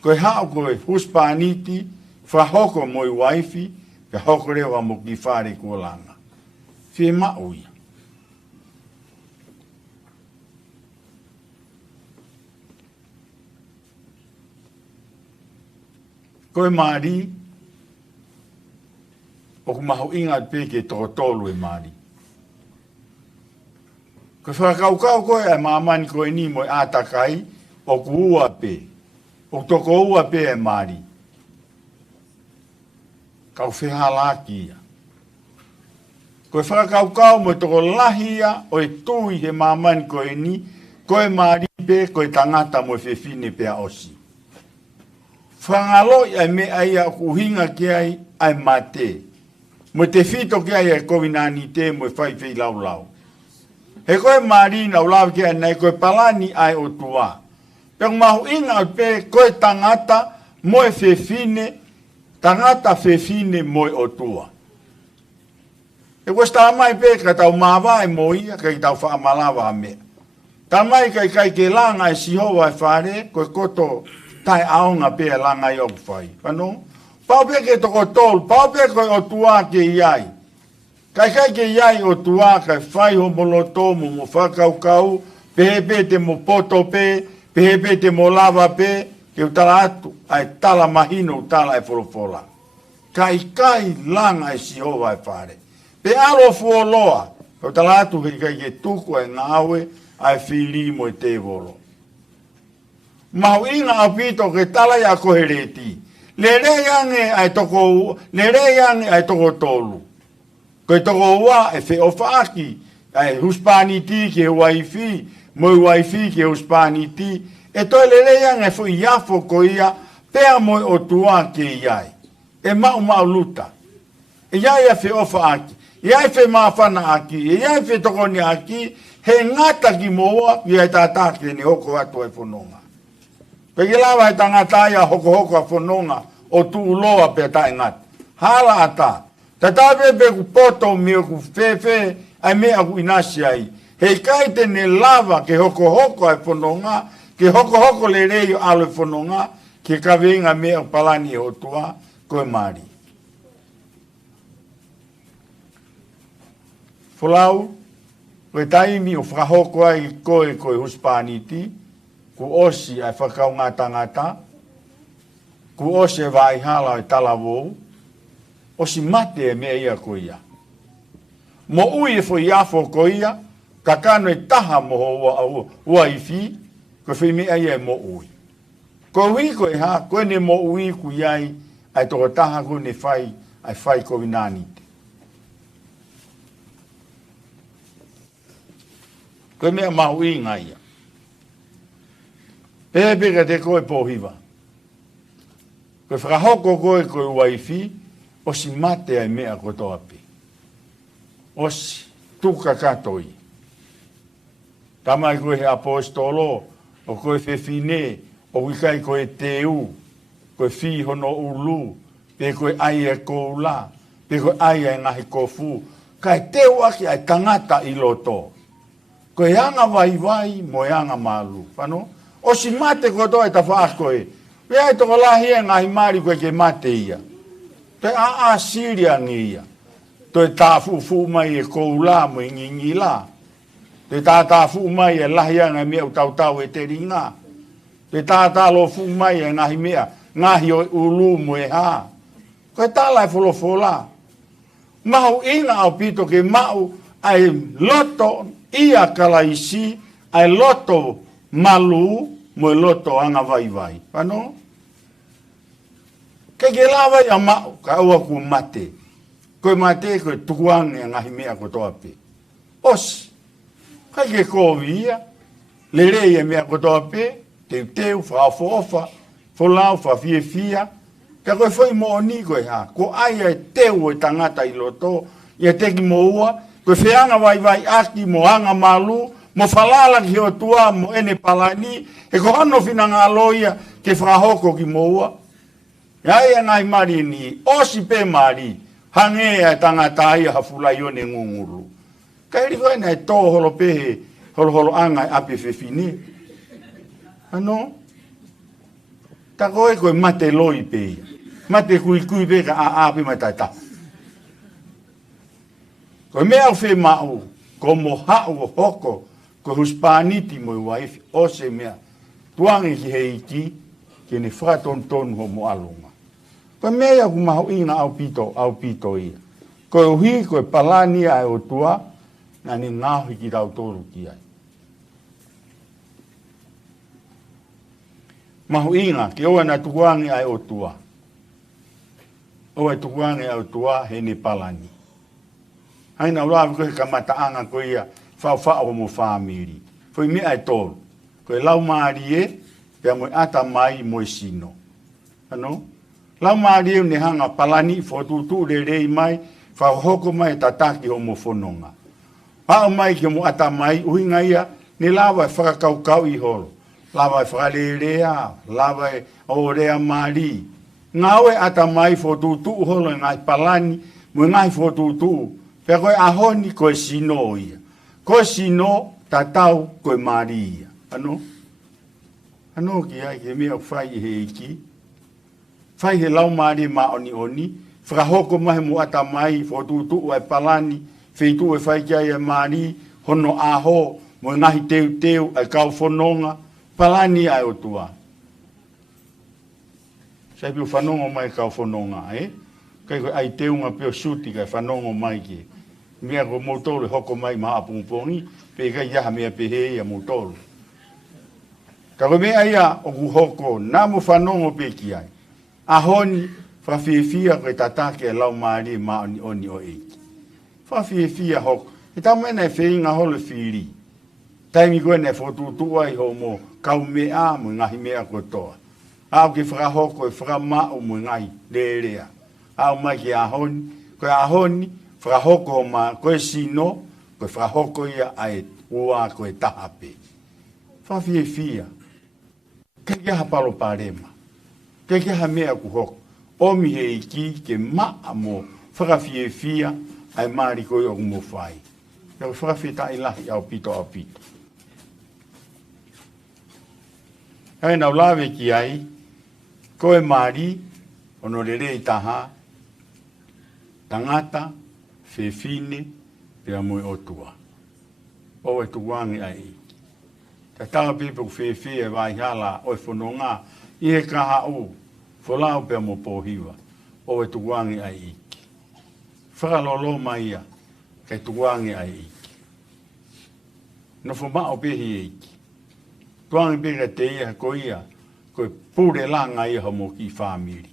Koe hao koe huspaniti, whahoko mo i waifi, ka hoko rewa mo ki whare kua langa. Whie mauia. Koe maari, o ku maho inga pe ke toko tolu e maari. Koe whakaukau koe ai maamani koe ni mo e atakai, o ku ua pe. O toko ua pe e maari. Kau whihala kia. Koe whakaukau mo e toko lahia o e tui he maamani koe ni, koe maari pe koe tangata mo e whewhine pe a osi. Whangalo ai me ai a kuhinga ki ai ai mate. Mo te whito ki ai e kovinani te mo e whai lau lau. He koe maari na ulau ki ai nei koe palani ai o tua. Pero mahu inga o pe koe tangata mo e whewhine, tangata whewhine mo e o tua. E koe stamai pe ka tau mawa e mo ia ka i tau whaamalawa mea. Tamai kai ke langa e sihoa e whare, koe koto tai aonga pe langa i oku whai. Whanu? Pau pe ke toko tolu, pau pe koe o tua ke iai. Kai ke iai o tua, kai whai ho moloto mo whakaukau, pehepe te mo poto pe, pehepe te mo lava pe, ke utala atu, ai tala mahino utala e wholofola. Kai langa e sihoa e whare. Pe alo fuoloa, ke utala atu ke tuku e ngawe, ai whiri mo e te volo. Mau inga apito ke tala ya kohereti. Lere yange ai toko tolu. Koe toko ua e fe ofaki. Ai huspaniti ke waifi. Moi waifi ke huspaniti. E toi lere yange fu iafo ko ia. Pea moi o tua ke iai. E mau luta. E iai e fe ofaki. E iai fe mawhana aki. E iai fe tokoni aki. He ngata ki moa. Iai tātake ni hoko atu e whanonga. Peki lawa e tangata ia hoko a whanonga o tu uloa pe ta ingat. Hala ata. Tatawe pe ku poto mi ku fefe ai mea ku inasi ai. Hei kaite ne lava ke hoko ai whanonga, ke hoko le rei alo whanonga, ke kawenga mea palani e hotua koe maari. Fulau, koe taimi o whakahoko ai koe huspaniti, ku osi ai whakau ngata, ku osi e vai hala e talawou, osi mate e mea ia ko ia. Mo ui e fo iafo ko ia, ka kano e taha mo ua ifi, ko whi mea ia e mo ui. Ko hui ko e ha, koe ne mo ui ku iai, ai toko taha ko ne whai, ai whai ko winanite. Koe mea mahu i ngai ia. E peka te koe pohiwa. Koe whakahoko koe waifi, o si mate ai mea ko toape. O si tuka katoi. Tamai koe he apostolo, o koe whewhine, o wikai koe teu, koe whihono ulu, pe koe ai e koula, pe koe ai e ngahi kofu, kai teu aki ai tangata i loto. Koe anga vai, mo anga malu. Whano? O si mate ko toi ta whaakoe. Pea i toko lahi e ngahi mari koe ke mate ia. Te a siria ngia. Toi tāfu mai e koula mo i ngingi la. Te tāfu mai e lahi anga mea utau e te ringa. Te tātalo fu mai e ngahi mea. Ngahi o ulu mo e ha. Koe tāla e wholofola. Mahu ina au pito ke mau ai loto ia kalaisi, ai loto malu, mo loto anga vai. Pano? Ke lawa ia mau, ka ua ku mate. Koe mate, koe tukuang e ngahi mea ko toape. Osi, kai ke kovi ia, le rei e mea ko toape, teu, whaofa, wholau, whawhiefia, ka koe whai mo ni koe ha, ko ai e teu e tangata i loto, ia teki mo ua, koe whianga vai aki, mo anga malu, mo falala ki o tua, mo ene palani, e ko hano fina ngā loia, ke whahoko ki mo ua. Ia ngai mari ni, osi pe mari, hange e tangata ia hafula ione ngunguru. Ka eri koe nei tō holo pehe, holo anga e ape whewhini. Ano? Ta koe koe mate loi pe. Mate kui pe ka a pe matata. Koe mea o fe mau, ko mo hao hoko, ko huspaniti mo waifi, o se mea, tuangi ki he iki, ki ne whakaton tonu ho mo alunga. Koe mea ku maho ina au pito ia. Koe uhi, koe palani ai o tua, na ni ngahi ki tau toru ki ai. Maho ina, ki oa na tuangi ai o tua. Oa tuangi ai o tua, he ne palani. Haina ulawe koe ka mataanga koe ia whao mo whamiri. Foi mea e tolu. Koe lau maari e, pia moe ata mai moe sino. Ano? Lau maari e ne hanga palani, fotutu re rei mai, whao hoko mai tataki ho mo whanonga. Hao mai ki mo ata mai, uhinga ia, ne lawa e whakakaukau i holo. Lawa e whakarerea, lawa e orea maari. Ngawe ata mai fotutu holo ngai palani, mo ngai fotutu. Pea koe ahoni koe sino ia. Koe sino tatau koe maari ia. Ano? Ano ki ai he mea whai he iki. Whai he lau maari ma oni. Whakahoko mahe mo ata mai, fotutu ai palani, feitu e whai kia e maari, hono aho, mo ngahi teu ai kau whanonga, palani ai o tua. Sai piu whanonga mai kau whanonga, Kai koe ai teunga pio suti kai whanonga mai ki. Mea ko motoro hoko mai maa pungpongi, pe kai iaha mea pehe ia motoro. Ka koe mea ia o ku hoko, nā mo whanonga pe ki ai. Ahoni, whawhiawhia koe tatake lau maari maa oni o eiki. Whawhiawhia hoko. E tau mena e wheinga holo whiri. Taimi koe ne whotutu ai ho mo kau mea mo ngahi mea kotoa. Au ke whakahoko e whakamau mo ngahi lerea. Au mai ki ahoni, koe ahoni, whakahoko ma koe sino, koe whakahoko ia ai ua koe tahape. Whawhiawhia. Kei kia hapalo parema. Kei kia ha mea ku hoko. Omi he iki ke maa mo whakawhiawhia ai maari koe o mo whai. Ia whakawhita ilahi au pito. Hei nau lawe ki ai, koe maari, ono rerei taha, tangata, whewhine, pia moe otua. O e tuwangi ai. Ta taha pipa ku whewhia vai hala o e whanonga, i he kaha u, wholau pia mo pōhiwa, o e tuwangi ai iki. Whakalolo mai ia, kei tuwangi ai iki. No whamao pehi iki. Tuwangi pika te ia ko ia, koe pure langa ia mo ki whamiri.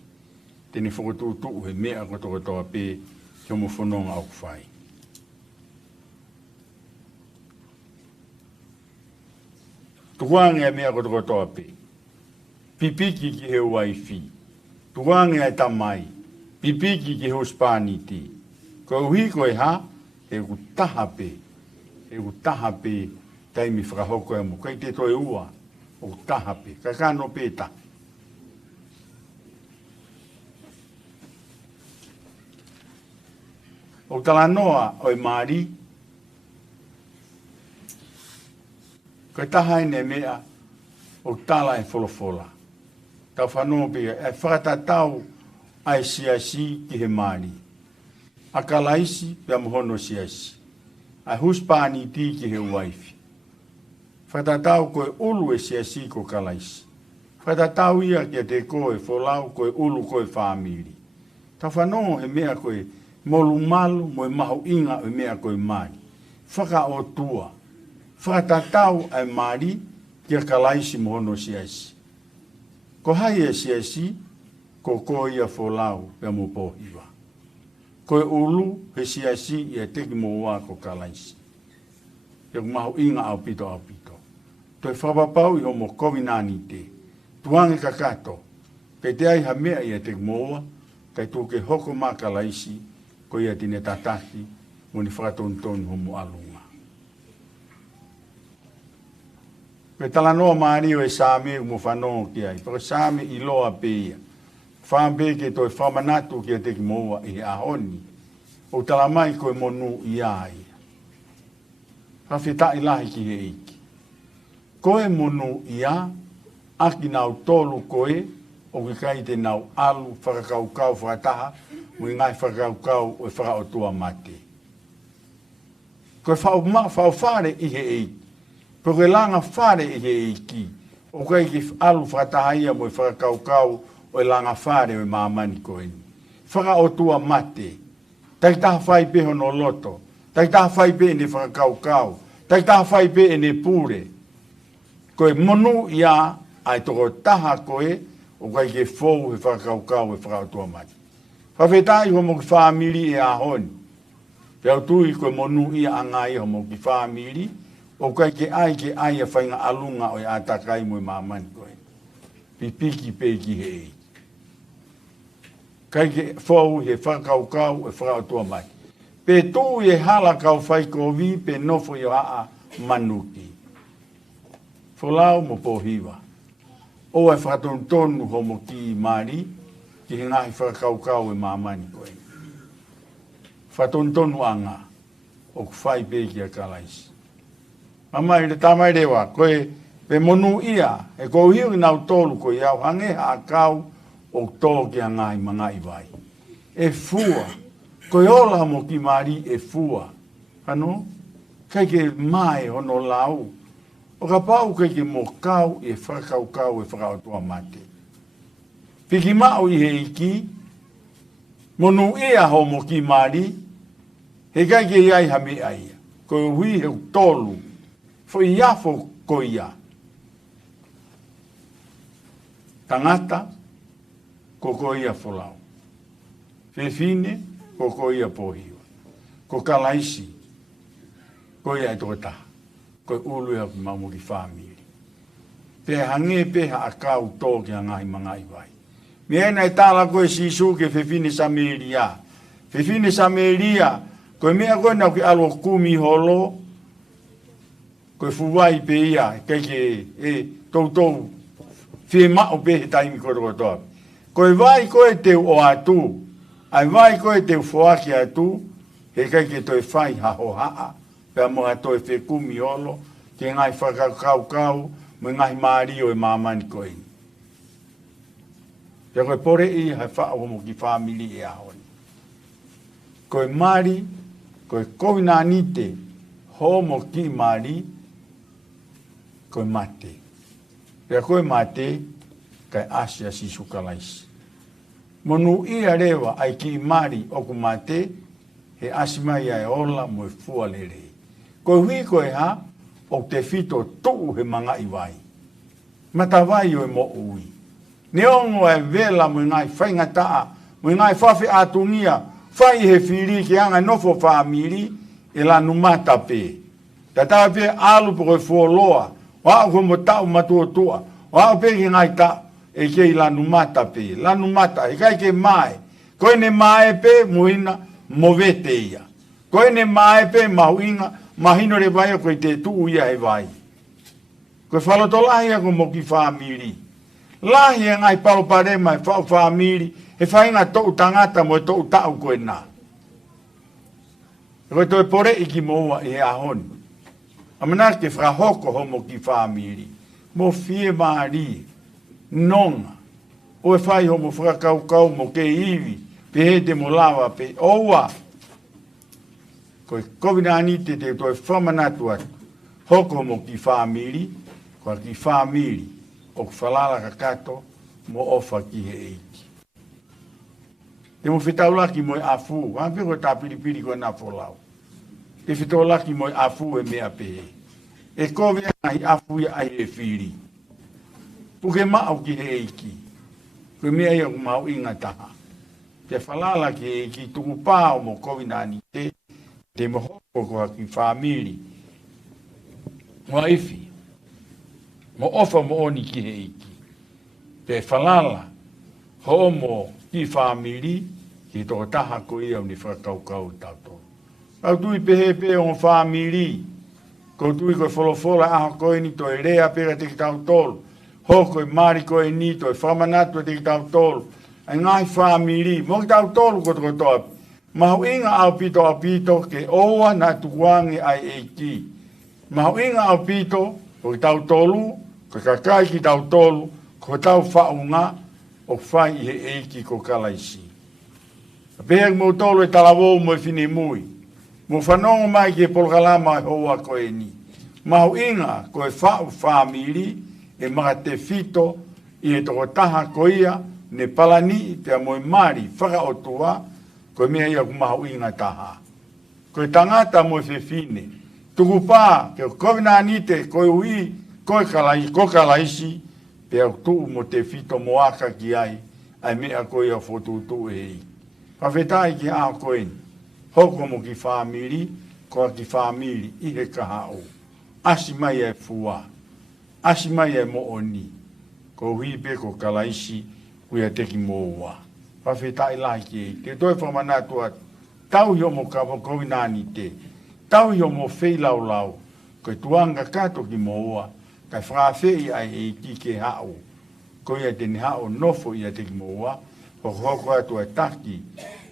Tene whakatutu he mea kotoa pe, kia mo whanonga au whai. Tuwangi e mea kotoa pe. Pipiki ki he waifi. Tuwangi e tamai. Pipiki ki he uspaniti. Koe uhi koe ha, he ku taha pe. He ku taha pe, taimi whakahoko e mo. Kei te toi ua, o ku taha pe. Kakano pe ta. O talanoa o e maari, koe taha ene mea, o tala e wholofola. Tau whanua pia, e whakatatau ai siasi ki he maari. A kalaisi, pia mohono siasi. Ai huspani ti ki he waifi. Whakatatau koe ulu e siasi ko kalaisi. Whakatatau ia ki te koe wholau koe ulu koe whamiri. Tau whanua he mea koe molu malu mo mahu inga o mea koe maari. Whaka o tua. Whakatatau ai maari kia kalaisi mohono siasi. Ko hai e siasi, ko koe ia wholau pia mo pōhiwa. Koe ulu he siasi ia teki mo ua ko kalaisi. Ia mahu inga au pito. Toi whapapau i homo kovinani te. Tuange kakato. Kei te ai ha mea ia teki mo ua, kai tūke hoko mā kalaisi, ko ia tine tataki, mo ni whakatontonu homo alunga. Koe talanoa maari o e sāme mo whanongo ki ai. Paka sāme i loa peia. Whambe ke toi whamanatu ki a teki moa i ahoni. O talamai koe monu i ai. Hawhita i lahi ki he iki. Koe monu i a, aki nau tolu koe, o ki kai te nau alu whakakaukau whakataha, mui ngai whakakaukau o whakaotua mate. Koe whau whare i he eiki. Koe koe langa whare i he eiki. O kai ki alu whakataha ia mui whakakaukau o langa whare o mamani koe ni. Whakaotua mate. Tai taha whai pe hono loto. Tai taha whai pe ne whakakaukau. Tai taha whai pe ne pure. Koe monu ia ai toko taha koe o kai ke fou he whakakaukau e whakaotua mate. Whawhetai homo ki whamiri e ahoni. Pea tui koe monu ia angai homo ki whamiri o kai ke ai a whainga alunga o e atakai mo e mamani koe. Pipiki pe ki hei. Kai ke fou he whakaukau e whakaotua mate. Pe tui e hala kau whai kovi pe nofo i haa manuki. Wholau mo pohiwa. O e whakatonu homo ki mari, ki he ngahi whakaukau e mamani koe. Whakatonu anga, o kwhai pe ki a kalaisi. Mamai le tamai rewa, koe pe monu ia, e kou hiu nau tolu koe au hange a kau o tō ki a ngahi mangai vai. E fua, koe ola mo ki mari e fua. Ano? Kai ke mai hono lau. O ka pau kai ke mo kau e whakaukau e whakautua mate. Piki mao i he iki, monu ea ho mo ki mari, he kai ke iai hame aia. Koe hui he tolu, fo i afo ko ia. Tangata, ko ko ia folau. Fefine, ko ko ia pohiwa. Ko kalaisi, ko ia e toka koe ulu ea mamu ki whamiri. Pe hange peha a kau tō ki a ngahi mangai vai. Me ena e tāla koe sisu ke Fefine Sameria. Fefine Sameria, koe mea koe nau ki alo kumi holo, koe fuwai pe ia, kei ke tautou whie mao pe he taimi koe toa. Koe vai koe teu o atu, ai vai koe teu whoaki atu, he kei ke toi whai haho haa, pea moha toi whekumi olo, ke ngai whakakaukau, me ngai maari o e mamani koe. Pea koe pore i hai whaahomo ki whamili e ahoni. Koe maari, koe kovina anite, homo ki maari, koe mate. Pea koe mate, kai asia si sukalaisi. Monu ia rewa ai ki maari oku mate, he asimai ai ola mo e fua lerei. Koe hui koe ha, o te fito tuu he manga i vai. Matawai o e mo ui. Ne ongo e vela mo ngai whainga taa, mo ngai whawhi atungia, whai he whiri ki anga nofo whamiri, e la numata pe. Ta tawa pe alu po koe fuoloa, wa o mo tau matua tua, wa o pe ki ngai ta, e ke i la numata pe. La numata, e kai ke mai. Koe ne mai pe, muina, mo vete ia. Koe ne mai pe, mahuinga, mahino re vai koe te tuu ia he vai. Koe whaloto lahi ako mo ki whamiri. Lahi e ngai palo pare mai whao whamiri, he whainga tou tangata mo e tou tau koe nā. Koe toi pore iki moua e ahoni. Amana ke whahoko ho mo ki whamiri. Mo fie maari, nonga. O e whai ho mo whakakaukau mo ke iwi, pe he te mo lawa pe oua. Koe kovina anite te toi whamanatu atu. Hoko mo ki whamiri, koe ki whamiri, o ku whalala kakato, mo ofa ki he eiki. Te mo whitaulaki mo e afu, whampi koe tā piripiri koe nā wholau. Te whitaulaki mo e afu e mea pehe. E koe ai afu ia ai e whiri. Puke mao ki he eiki. Koe mea ia kumau inga taha. Te whalala ki he eiki, tuku pāo mo kovina anite, te mohoko koha ki whamiri. Moa iwi. Mo ofa mo oni ki he iki. Te whalala. Ho mo ki whamiri. Ki toko taha ko ia ni whakaukau tauto. Kau tui pehe pehe o whamiri. Kau tui koe wholofola aho koe ni to e rea pera te ki tautolu. Ho koe mari koe ni to e whamanatu te ki tautolu. Ai ngai whamiri. Mo ki tautolu ko toko toa. Mahu inga au pito ke oa na tukuangi ai eiki. Mahu inga au pito, o tau tolu, Ko kakai ki tau tolu, ko tau whaunga, o whai i he eiki ko kalaisi. Pehek mo tolu e talawou mo e whine mui. Mo whanongo mai ki e polkalama e hoa ko e ni. Mahu inga ko e whau whamiri e mga te fito i e toko taha ko ia ne palani te mo e mari whaka o tua ko e mea ia ku mahu inga taha. Ko e tangata mo e whine. Tuku pā ke o kovina anite ko e ui ko e kalaisi pe au tuu mo te fito mo aka ki ai mea ko ia whotutu e hei. Pawhetai ki a koen, hoko mo ki whamiri, ko ki whamiri i he kahao. Asi mai e fua, asi mai e mo oni, ko hipe ko kalaisi kuia teki moua. Pawhetai lai ki e, te toi whamanatua, tau hio mo ka kovina te, tau hio mo whei lau lau, ko tuanga kato ki moua, kai whawhei ai e ki ke hao, ko ia teni hao nofo ia teki moua, o hoko atu e taki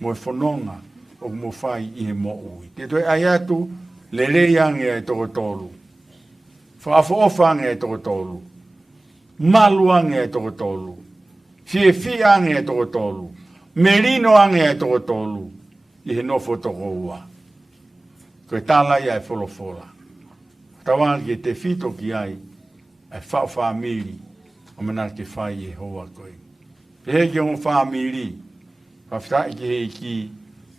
mo e whanonga o mo whai i he mo ui. Te toi ai atu le reiange e toko tolu. Whaafoofange e toko tolu. Maluange e toko tolu. Fiange e toko tolu. Merino ange e toko tolu. I he nofo toko ua. Ko e tālai ai wholofola. Tawanga ki te fito ki ai ai whaafamiri o mana ke whai e hoa koe. Pehe ki o whamiri, whawhitai ki hei ki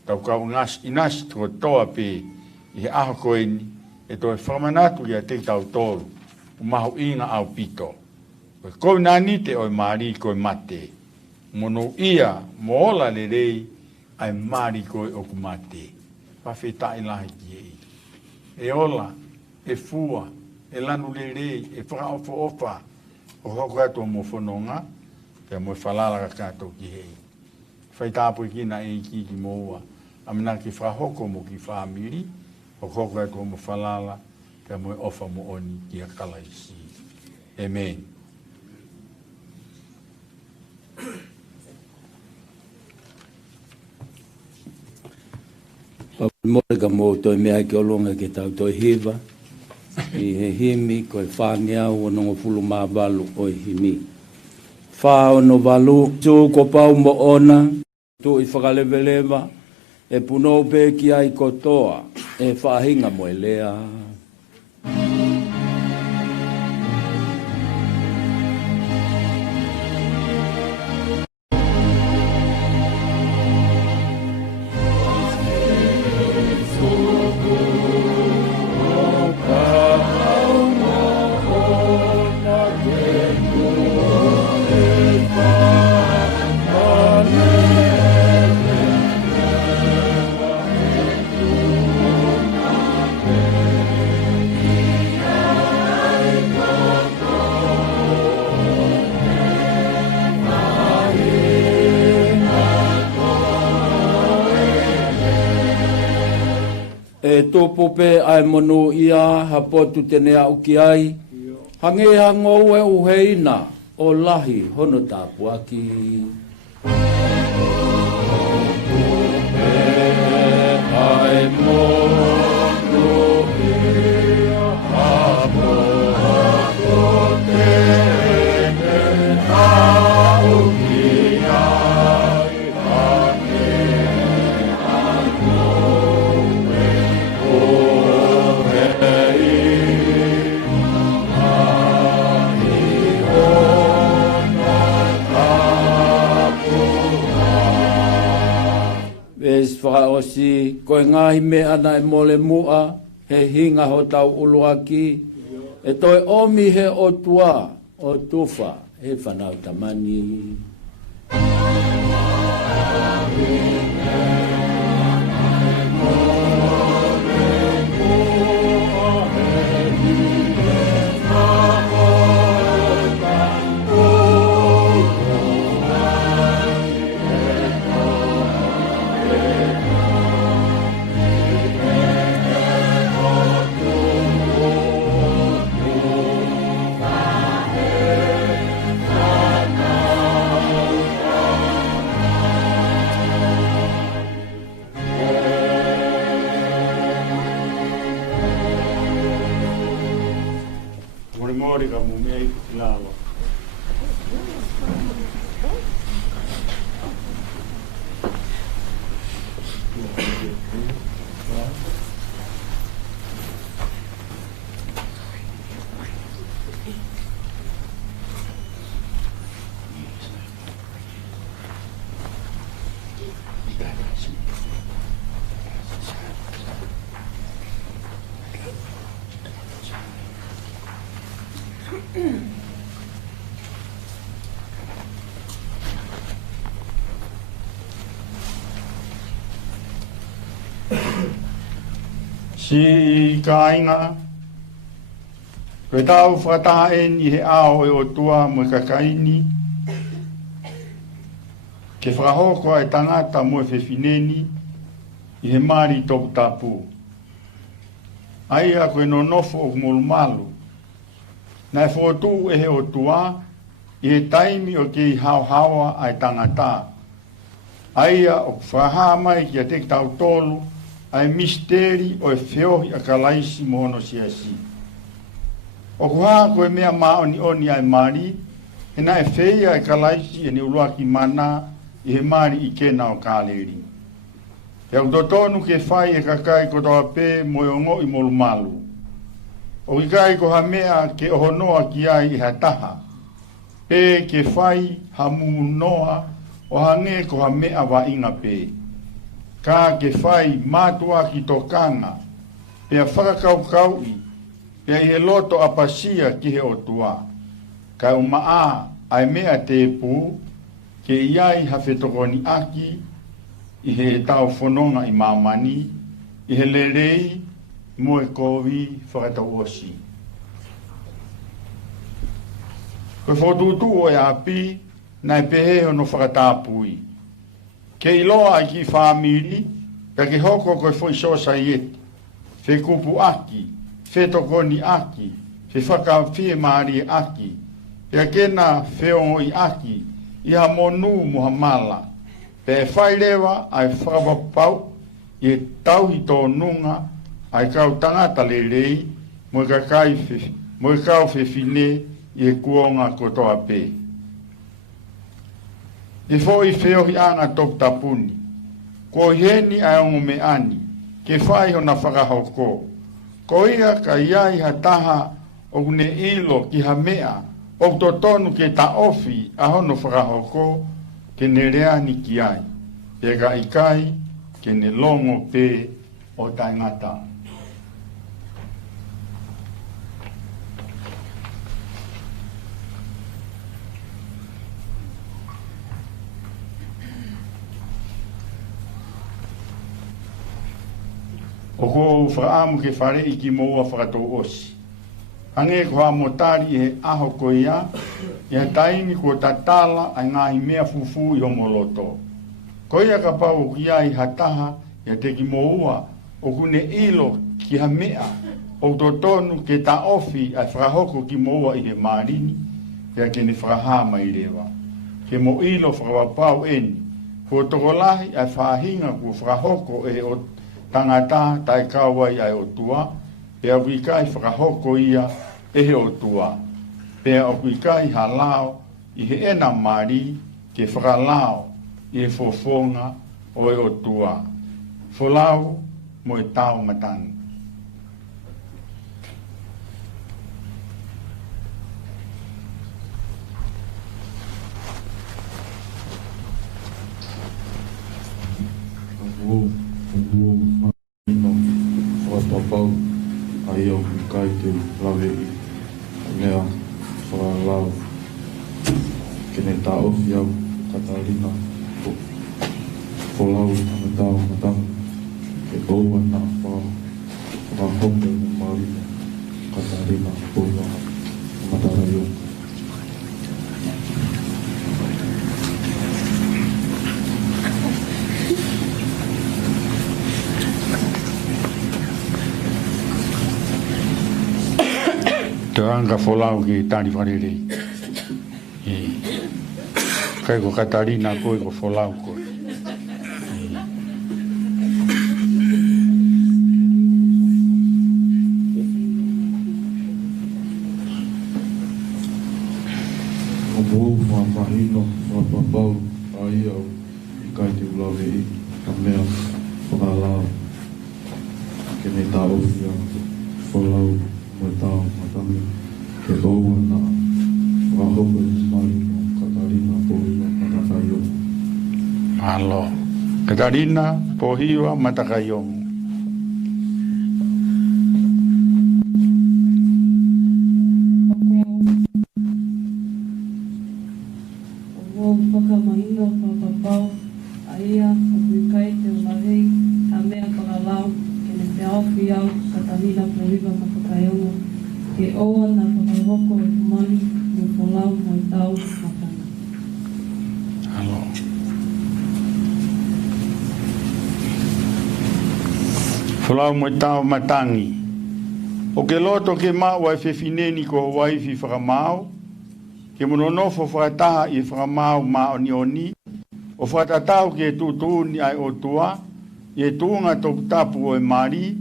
tau kau inasi toko toa pe i he aho koeni e toi whamanatu ki a te tau tolu o mahu inga au pito. Koe kou nani te oi maari koe mate. Mono ia mo ola le rei ai maari koe o ku mate. Whawhitai lahi ki hei. E ola, e fua, e lanu le rei, e whakaofo ofa o hoko atu mo whanonga. Te mo whalala ka kato ki hei. Whai tāpoi ki na e ki moua. Amina ki whahoko mo ki whamiri. O koko atu mo whalala. Te mo ofa mo oni ki a kalaisi. Amen. Mōre ka mō toi mea ki olonga ki tau toi hiva. I he himi koe whāngiau o nongo fulu mā walu o himi. Whao no walu, tū ko pau mo ona, tū i whakalewelewa, e puno pe ki ai kotoa, e whahinga mo e lea. E tōpo pe ai monu ia hapotu tene au ki ai. Hange hango e uheina o lahi hono tāpu aki. Ai monu ia hapotu tene au ki ai. Whaosi, koe ngahi me ana e mole mua, he hinga ho tau uluaki, e toi omi he o tua, o tufa, he whanau tamani. ngore ka mumei lawa. Si kainga koe tau whataen I he ao e o tua mo kakaini ke whakahoko ai tangata mo e whewhineni I he mari topu tapu aia koe no nofo o kumolumalu na e whotu e he o tua I he taimi o ke I hao hawa ai tangata aia o whaha mai ki a te tau tolu ai misteri o e whiohi a kalaisi mohono siasi. O kuhaa koe mea maoni oni ai mari, e na e whia e kalaisi e ni ulua ki mana I he mari I kena o kāleri. E au totonu ke whai e kakai ko toa pē mo e ongo I molumalu. O I kai ko ha mea ke ohonoa ki ai I ha taha. Pē ke whai ha munoa o ha nge ko ha mea wa inga pē. Ka ke whai mātua ki tokanga, pia whakakaukau pia I he loto apasia ki he otua. Ka umaa ai mea te pū, ke iai hawhetokoni aki, I he tau whanonga I mamani, I he lerei mo e kovi whakatau osi. Koe whotutu o e api, nai pehe no whakatapui. Ke iloa ai ki whamiri, ka ke hoko koe fwoi sosa ieti, whe kupu aki, whe tokoni aki, whe whakawhie maari aki, pia kena wheongo I aki, I ha monu muhamala, pe e whairewa ai whakapapau, I e tauhi tō nunga, ai kau tangata lerei, mo e kau whewhine, I e kuonga kotoa pē. E foi feohi anga tok tapuni. Ko heni ai ongo me ani. Ke whai hona whakahoko. Ko ia ka iai ha taha o ne ilo ki ha mea. O to tonu ke ta ofi a hono whakahoko ke ne reani ki ai. E ka ikai ke ne longo pē o taingata. O ko whaamu ke whare I ki moua whakatou osi. Ange ko ha motari he aho ko ia, ia taimi ko tatala ai ngahi mea fufu I homoloto. Ko ia ka pau ki ai hataha, ia te ki moua, o kune ilo ki ha mea, o totonu ke ta ofi ai whakahoko ki moua I he marini, ia ke ne whakaha mai rewa. Ke mo ilo whakawapau eni, ko tokolahi ai whahinga ko whakahoko e o tangata tai kawai ai o tua, pe au kai whakahoko ia e he o tua. Pe au kai halao I he ena mari ke whakalao I he fofonga o e o tua. Folau mo e tau matangi. Whakapapau ai au kai te lawe I mea whakalau kene tā ofi au Katarina Folau tau matang ke koua nā whakahombe mo marina Katarina Folau Matarayo. Te anga folau ki tani wharerei. Kai ko Katarina koe ko folau koe. Mo mahino papau ai au I kai te ulawe I ka mea whakalao ke me tau ia whalau mo tau matami ke oua na wahoko mai no Katarina Pohiwa Matakaiongo. Malo. Katarina Pohiwa Matakaiongo. Whalau mo tau matangi. O ke loto ke maua e whewhineni ko waifi whakamau, ke mononofo whakataha I whakamau maoni o whakatatau ke tutuni ai o tua, I tuunga toku tapu o e mari,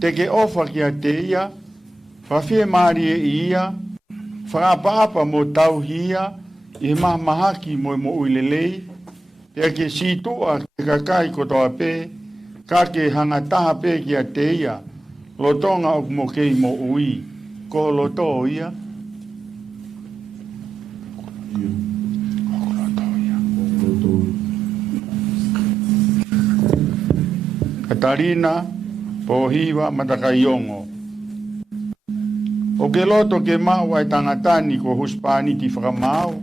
te ke ofa ki a te ia, whawhie mari e ia, whakapa mo tau hia, I mahaki mo uilelei, te ke situa ke kakai ko toa pe, ka ke hangataha pe ki a te ia, lotonga o mo kei mo ui, ko loto ia. Katarina Pohiwa Matakaiongo. O ke loto ke mau ai tangatani ko huspani ti whakamau,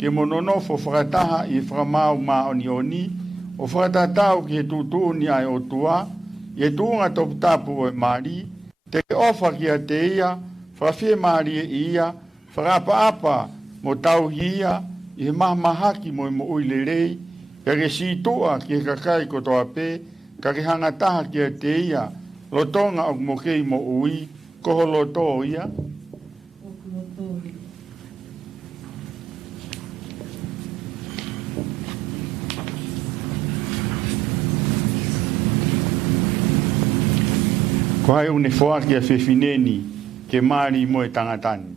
ke mononofo whakataha I whakamau maoni o whakatatau ki he tutuni ai o tua, I tuunga topu tapu o e mari, te ke ofa ki a te ia, whawhie mari e ia, whakapa mo tau hia, I he mahaki mo uilerei, ka ke situa ki he kakai ko toa pe, ka ke hangataha ki a te ia, lotonga o mo kei mo ui, koho loto ia. Ko hai une whoaki a whewhineni ke mari mo e tangatani.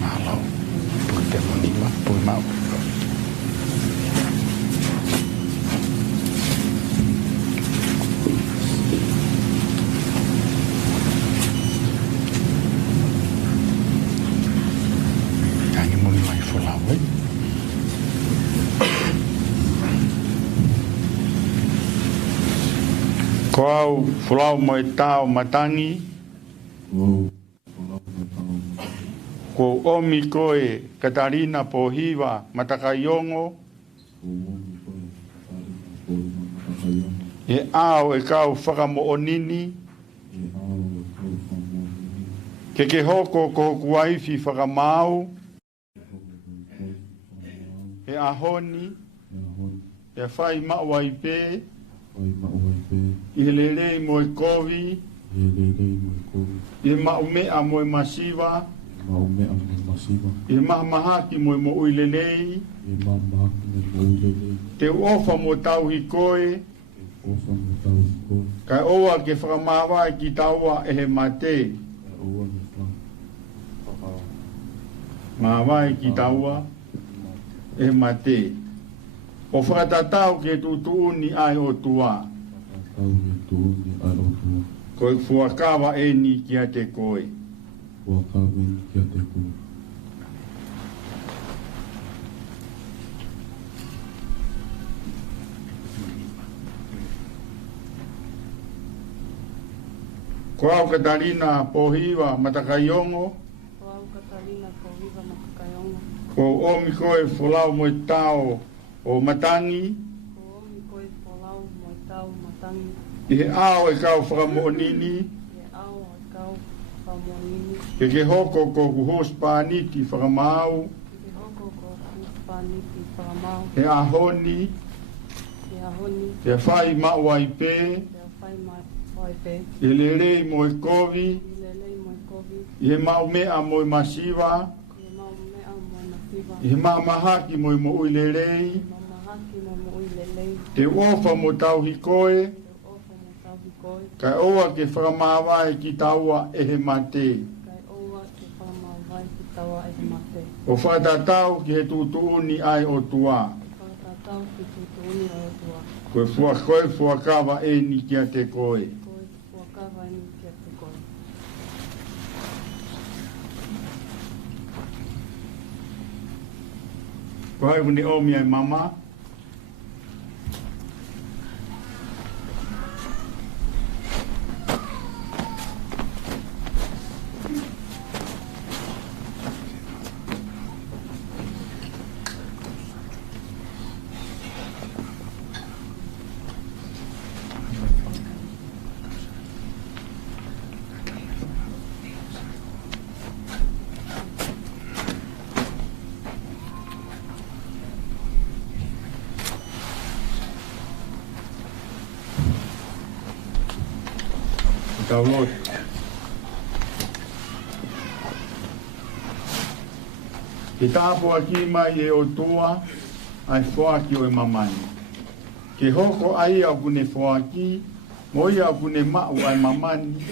Malo, porque monima, pues mau. Tanya monima I folau, Koau folau mo tau matangi. Ko omi koe Katarina Pohiwa Matakaiongo. E ao e kau whakamo onini. Ke hoko ko kuaifi whakamau. E ahoni. E whai mawai pe. I lelei mo e kovi. I maumea mo e masiva. I mahaki mo mo uilelei. Te ofa mo tau hikoe. Kai oa ke whakamawa ki taua e he mate. Mawai ki taua e he mate. O whakatatau ke tutuuni ai o tua. Koe fuakawa e ni ki a te koe. Koau Katarina Pohiwa Matakaiongo. Koau Katalina ko viva makakayonga. O omi koe folau mo tao o matangi. Ko omi koe folau mo tau matangi. I he ao e kau whakamoonini. E ao e kau whamonini. Ke hoko ko kuhos pāniti whakamau. Ke hoko ko kupaniti whakamau. He ahoni. Ke ahoni. He whai mawai pē. Ke whai mai pe. I le rei mo e kovi. I lelei mo e kovi. I he mau mea mo e masiwa. Ke mau mea mo e nasiva. I he maa mahaki mo e mo ui le rei. Mamahaki mo mo ui lelei. Te ofa mo tau hikoe. Te ofa mo tau hikoe. Kai oa ke whakamawai ki taua e he mate. Kai oua ke whamawai ki taua e he mate. O whatatau ki he tutuuni ai o tua. Whakatau ki tutuuni o tua. Koe fuakawa e ni kia te koe. Koe fuakawa ni kia te koe. Koe hune omi ai mama. Taulot. Ke tāpua ki mai e o tua, ai whaaki o e mamani. Ke hoko ai au kune whaaki, moi au kune mau ai mamani.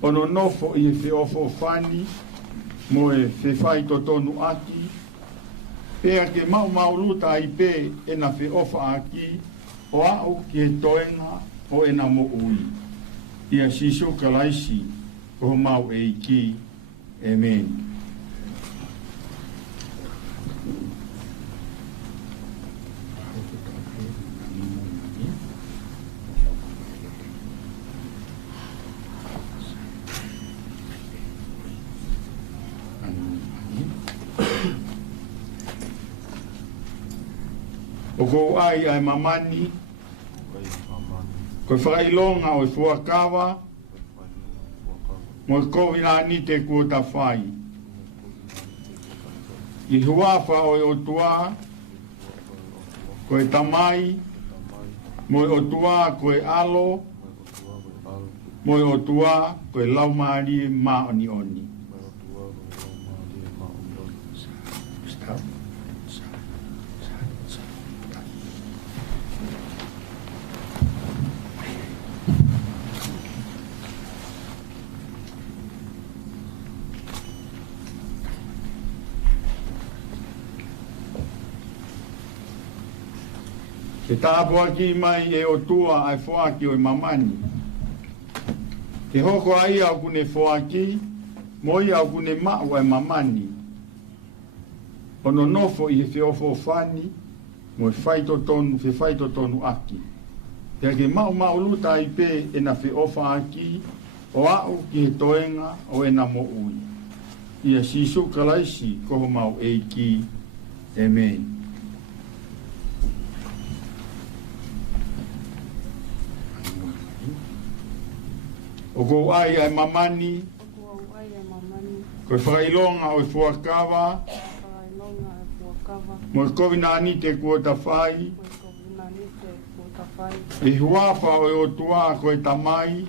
Ono nofo i e whiofo whani, mo e whewhai to tonu aki. Pea ke mau luta ai pē e na whiofa aki, o au ki e toenga o e na mo ui. Ia siso kalaisi o mau e ki. Amen. O ko ai mamani. Koe whakailonga o fuakawa, mo e kovina ni te kua ta whai. I huafa o e otua, koe tamai, mo e otua koe alo, mo e otua koe laumari ma oni oni. Ke tāpua ki mai e o tua ai whaaki o i mamani. Ke hoko ai au kune whaaki, moi au kune mau ai mamani. Ono nofo i he whiofo whani, mo e whaito tonu aki. Te ke mau luta i pē e na whiofa aki, o au ki he toenga o e na mo ui. Ia sisu kalaisi koho mau e ki. Amen. O ko ai mamani, koe whakailonga o e fuakawa, mo e kovina ni te kua ta whai, e huafa o e o tua koe tamai,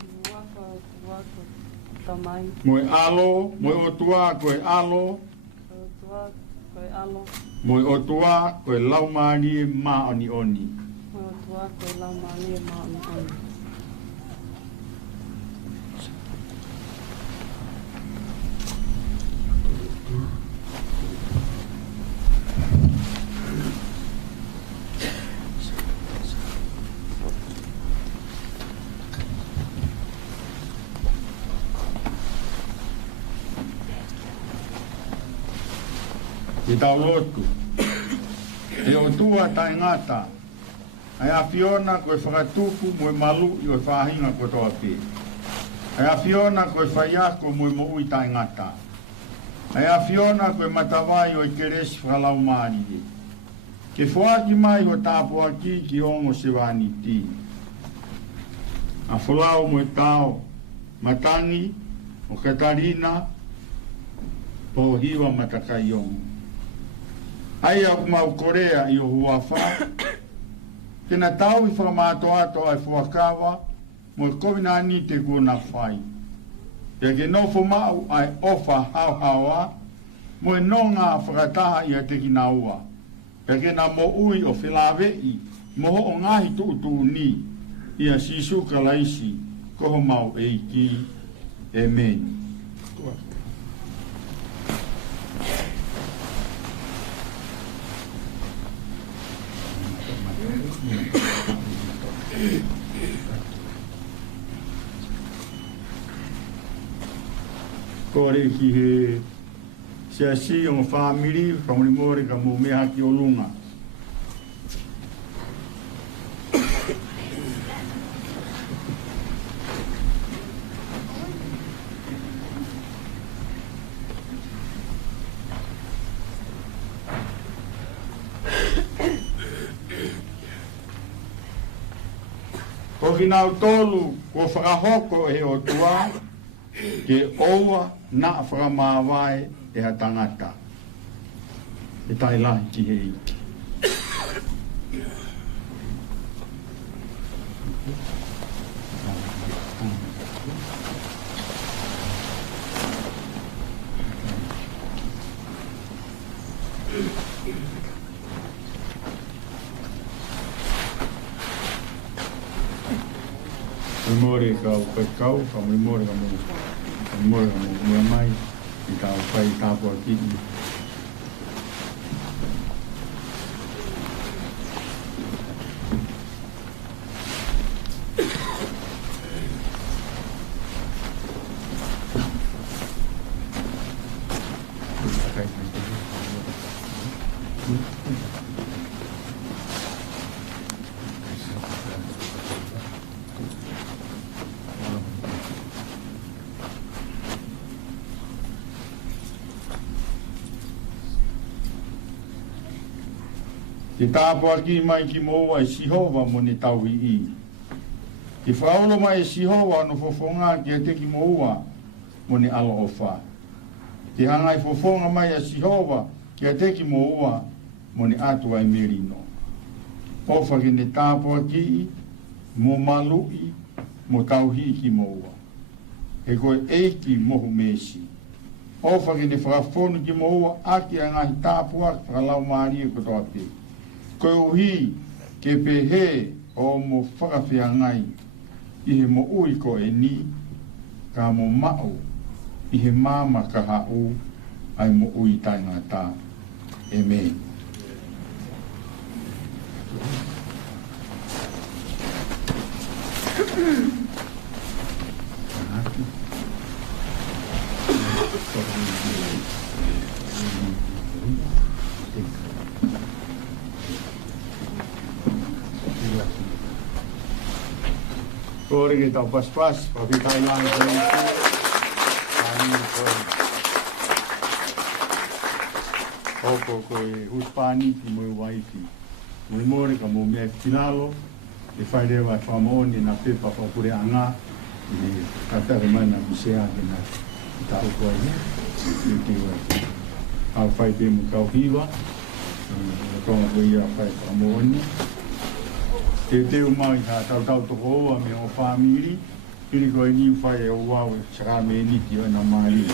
mo e alo, mo e o tua koe alo, mo e o tua koe laumari ma oni oni. I tau lotu. E o tua tai ngata. Ai a Fiona koe whakatuku mo e malu i o whahinga ko toa pē. Ai a Fiona koe whaiako mo e mo ui tai ngata. Ai a Fiona koe matawai o i keresi whalau maari. Ke whaaki mai o tāpua ki ongo se wani ti. A whalau mo e tau matangi o Katarina po hiwa matakai ongo. Ai au mau Korea i o huafa. Kena tau i whamato ato ai fuakawa mo e kovina ni te kona whai. Ia ke nofo mau ai ofa hau mo e nonga whakataha i a te kinaua. Ia ke na mo ui o whilawei mo o ngahi tu ni i a sisu kalaisi koho mau eiki. Amen. Kore ki he se asi o family family more ka mo me haki o lunga. Ko kinau tolu ko whakahoko e o tua ke oua na whakamāwai e ha tangata. E tai lahi ki he iki. Memori kau pekau, kau memori kamu mai, kita upai tapo aqui. Te tāpo aki mai ki moa e Sihova mo ne tau i. Te whaolo mai e Sihova no fofonga ki a te ki moa mo ne alo o wha. Te hangai fofonga mai e Sihova ki a te ki moa mo ne atua e merino. Ofa ki ne tāpo aki mo malui mo tauhi ki moa. E koe eiki mohu mesi. Ofa ki ne whakafonu ki moa aki a ngahi tāpo aki whakalau maari e kotoa pe. Koe uhi ke pehe o mo whakawhia ngai i he mo ui ko e ni ka mo mao i he māma ka hau ai mo ui tai ngā tā. Amen. Kore ke tau pas-pas, papitai lang ko ito. Opo koe huspani ki mo waifi. Moi more ka mo mea kinalo, e whai rewa whamoni na pepa whapure anga, e katare mana kusea ke na tau koe ne. E te wai. Au whai te mu kau hiwa, tonga koe ia whai whamoni. Te teo mai ha tau toko oa me o whamiri, kiri koe ni whai e o wau e saka me niki o na maari.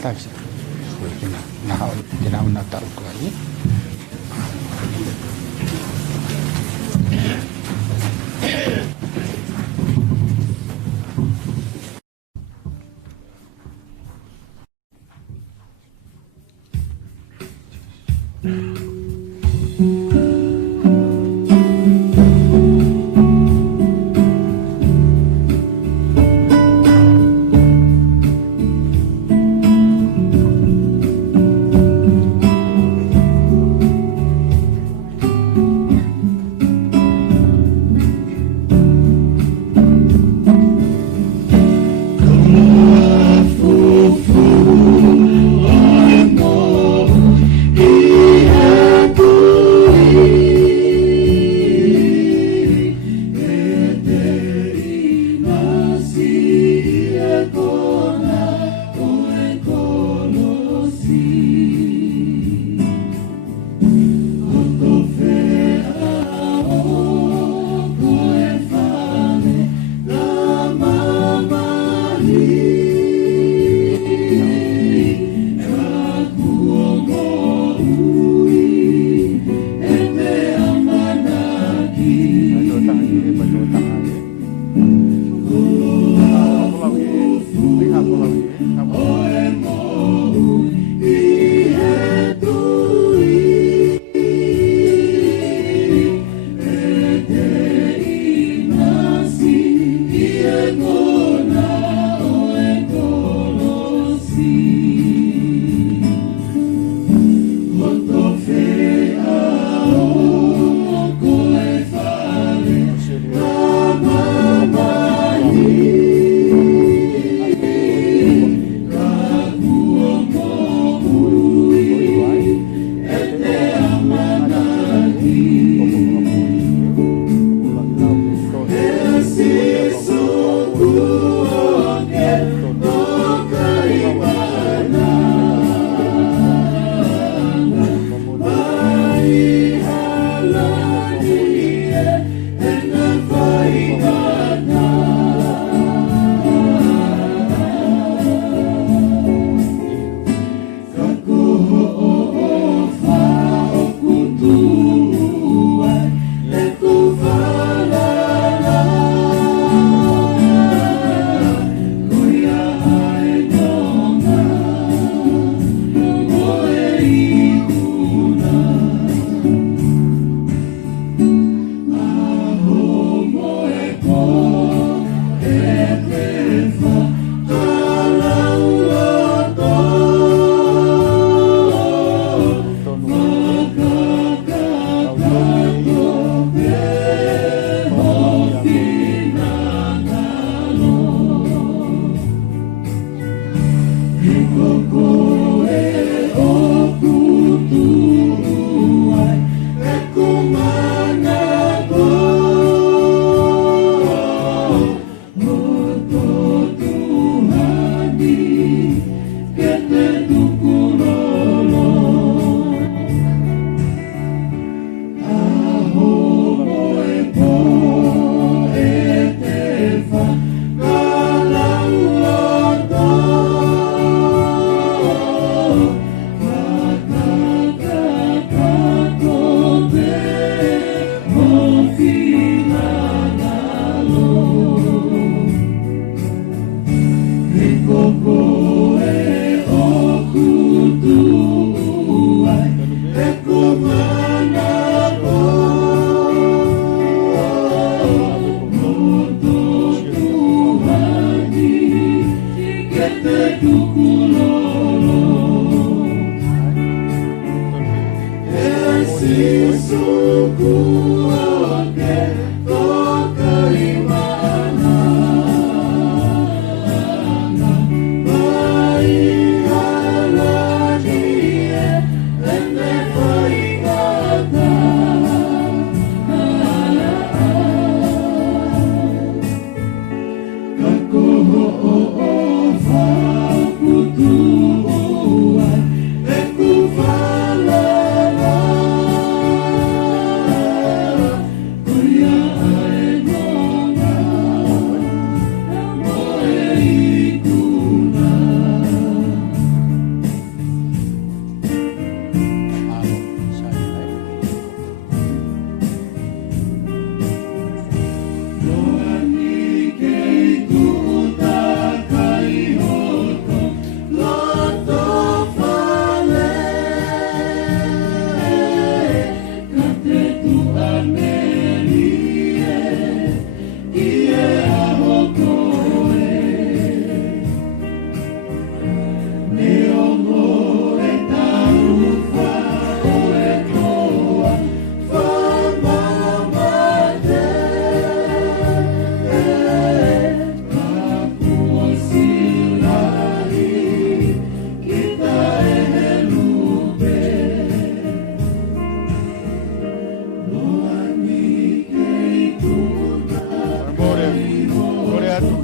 Taxi. Kina una tau kai.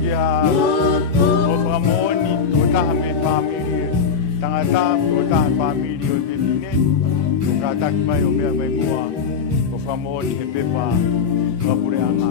Ia o Framoni to taha me family tangata to taha family o te tine to ka taki mai o mea mai mua o Framoni he pepa kapure anga.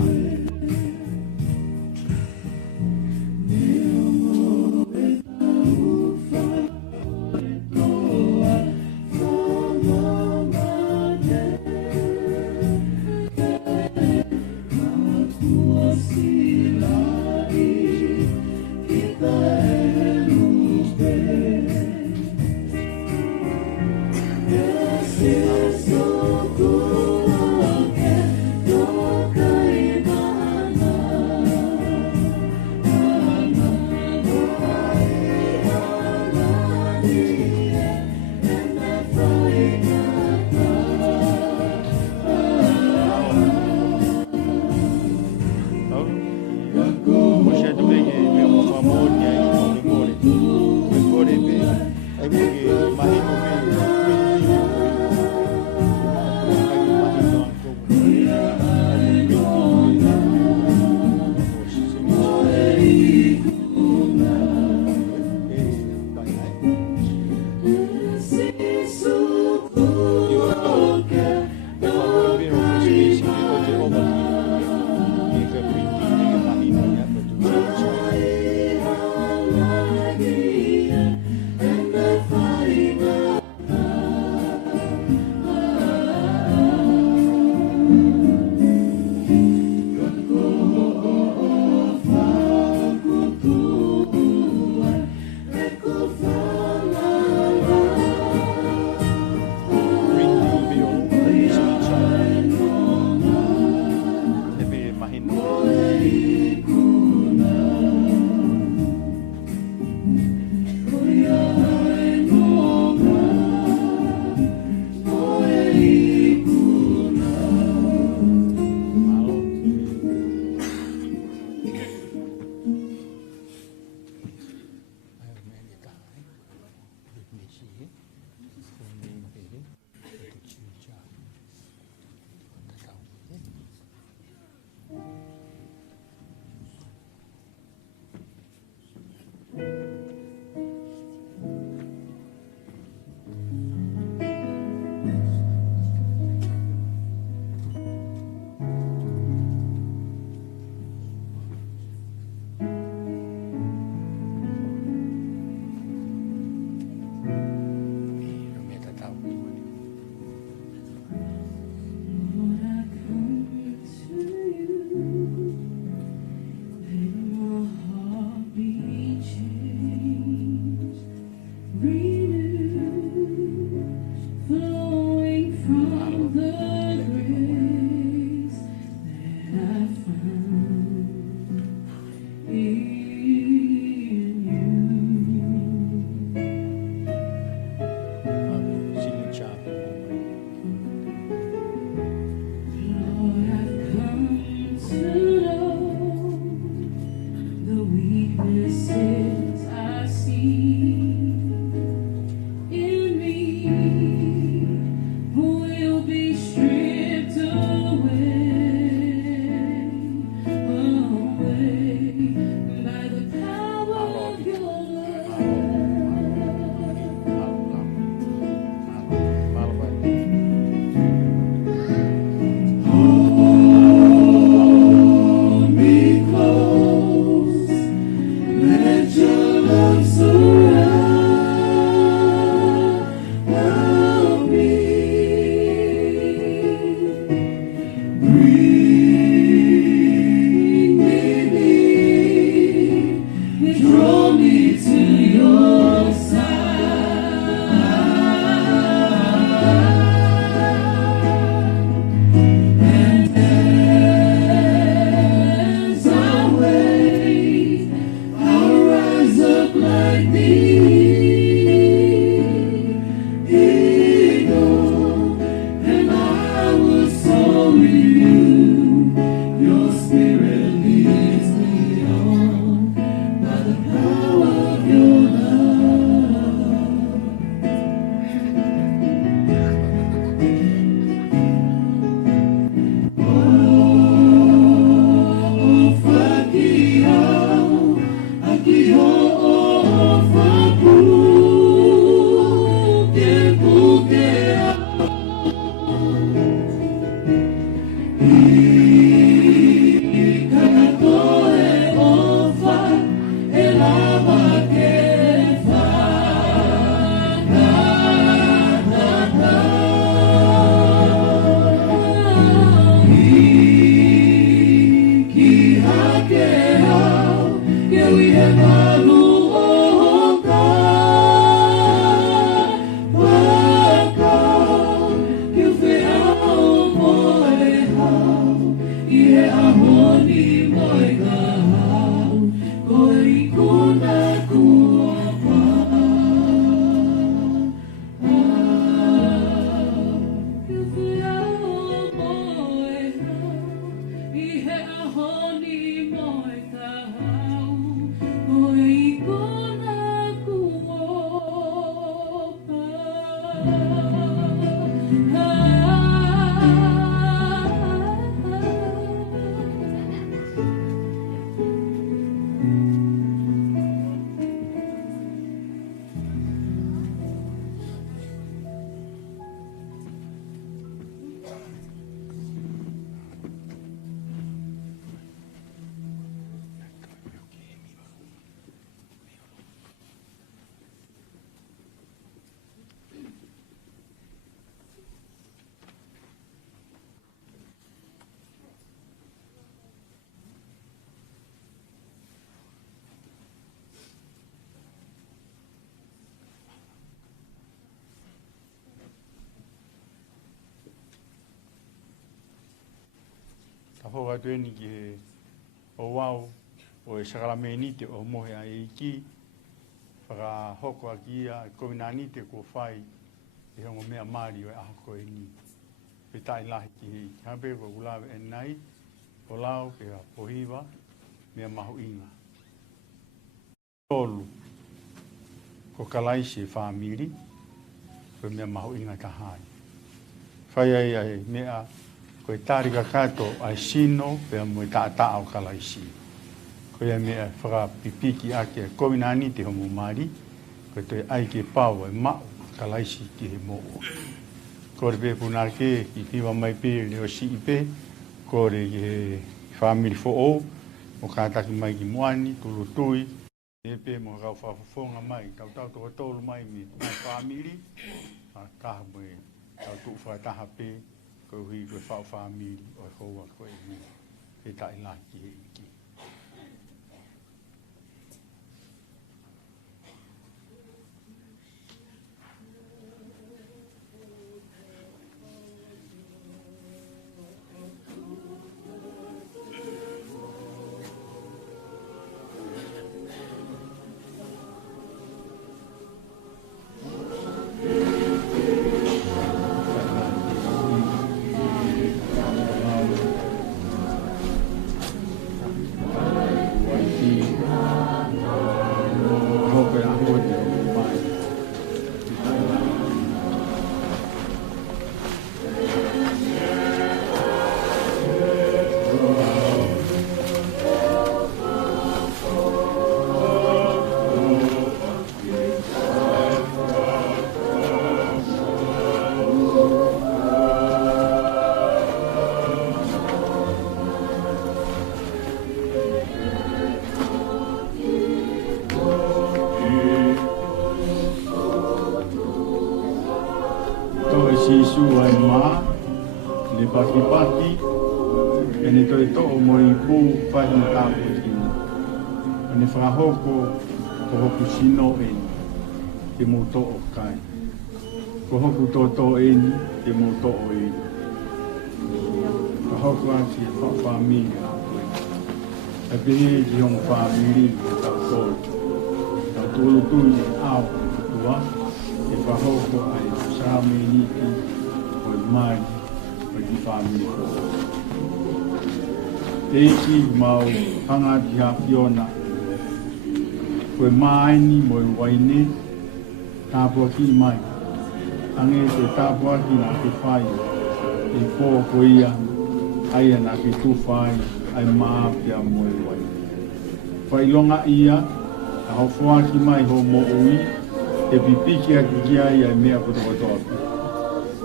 Toca e Ho atueni ki he o wau o e sakarameni te o mohe a eiki whaka hoko a kia kominani te ko whai e hongo mea maari o e aha koe ni pe tai lahi ki he hape ko ulawe e nai o lau pe a pohiwa mea mahu inga tolu ko kalaisi e whamiri ko mea mahu inga tahai whai ai mea koe tarika kato ai sino pe mo ta au kalaisi koe me fra pipiki ake kominani te homo mari ko te ai ke pau e ma kalaisi ki he mo ko re puna ke ki piwa mai pe le o si pe ko re ke family fo o ka ta ki mai ki moani tu tui e pe mo ga fa fonga mai tau to tolu mai mi family ka mo tau tu fa ta hape ko hui ko fa family o hoa ko e tai la ki ki Sisu ai ma le paki paki e ne toi to o moi pu fai na tapu kina e ne whakahoko ko hoku sino e te mo to o kai ko hoku to e ni te mo to o e ko hoku ati e whawhamiri e pehe ki hong whamiri e tau koi tau tolu tui e au tua e whahoko ai Sāmeni ki o mai o ki whamiri ko. Eki mau hanga ki ha Fiona koe maini mo i waine tāpua ki mai. Ange te tāpua ki nā ke whai e kō ko ia aia nā ke tū whai ai maapia mo i waine. Whailonga ia a hau whua ki mai ho mo ui e pipiki a ki ai ai mea koto koto api.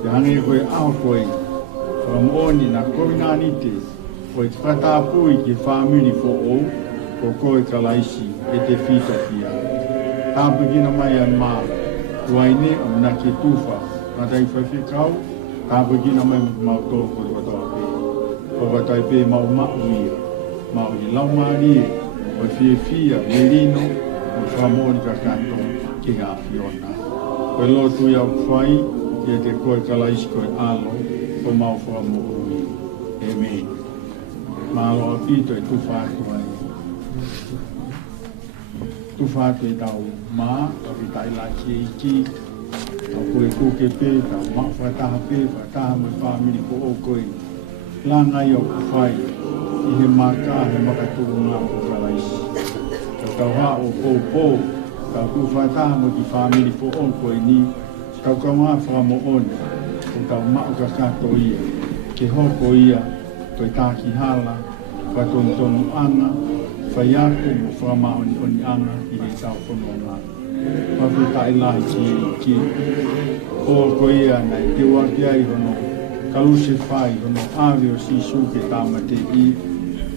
Te hange koe ao koe, whamoni na koinani te, koe te whatapui ki whamiri fo ou, ko koe kalaisi e te whita fia. Tāpu kina mai ai maa, waine o mna ke tūwha, ratai whawhikau, tāpu kina mai mau tō koto koto api. Ko watai pe mau mau ia, mau i lau maari e, o fia melino o famoni ka kanto ki ga fiona o lo tu ya fai ye te ko kala isko alo o mau famo amen malo apito e tu fa tu fa te tau ma o tai la ki o koe kuke pe tau ma fataha pe fataha me family ko o koe langa i o kawhai i he maka he makaturu ngā o kalaisi. Tau ha o pōpō, tau tu whaitaha mo ki whamiri po o koe ni, tau ka ngā whamo one, o tau mao ka kato ia, ke hoko ia, toi tāki hala, whatontonu anga, whai aku mo whamao ni oni anga i he tau whono ngā. Whawhitai lahi ki o koe ia nei te waki ai hono, kaluse whai hono awe o sisu ke tāmate i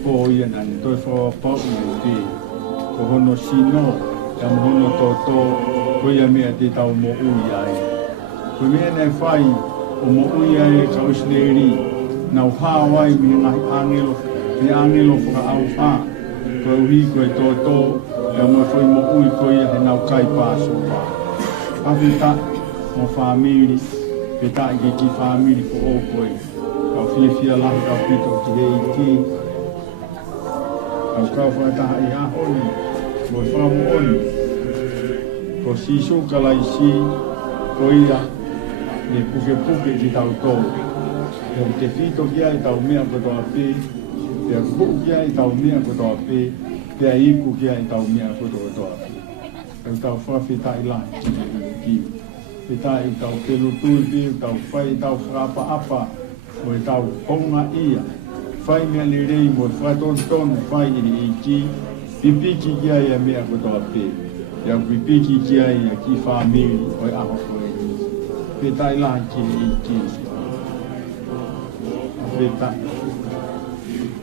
o ia nani toi whawa pau i te ko hono sino ka mohono tōtō ko ia mea te tau mo ui ai ko mea nei whai o mo ui ai ka usneri nau hawai mi angelo whaka au wha ko uhi koe tōtō ka mo whai mo ui ko ia he nau kai pāso wha awhita mo whamiri pe tae ki whamiri ko o koe. Kau whiawhia lahi kau pito ki hei ki. Kau whaitaha i ahoni, mo whamu oni. Ko sisu kalaisi, ko ia, ne puke ki tau tō. Pea te whito ki ai tau mea ko toa pē, pea kuku ki ai tau mea ko toa pē, pea iku ki ai tau mea ko toa pē. Kau tau whawhita i lahi ki hei ki. Pe tai tau pelu tui, tau whai, tau whapa apa, mo e tau honga ia. Whai mea le rei mo whaton whai iri i ki, pipiki ki ai a mea ko toa pē. Ia pipiki ki ai a ki whamiri o e aho koe. Pe tai lahi ki i ki. Pe tai lahi ki i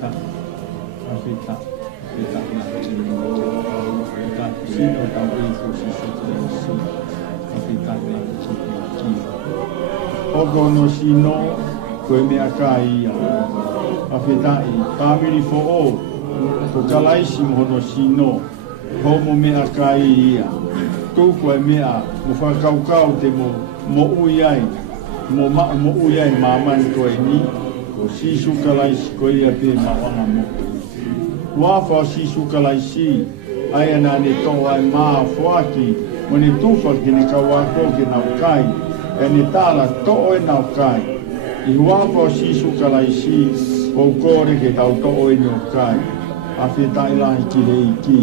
ki. Sino tau e ko si so Ogo no sino koe mea ka ia. Awhitai, tāmiri fo o, ko kalaisi mohono sino, homo mea ka ia. Tū koe mea, mo whakaukau te mo ui ai, mo ui ai mamani koe ni, ko sisu kalaisi koe ia pe mawanga mo koe. Wafa o sisu kalaisi, ai anane tō ai maa whaki, mo ne tufa ki ne kawako ki nau kai, e ne tala to'o e nau kai. I huafa o sisu kalaisi, o kore ke tau to'o e nau kai. A whitai lahi ki hei ki.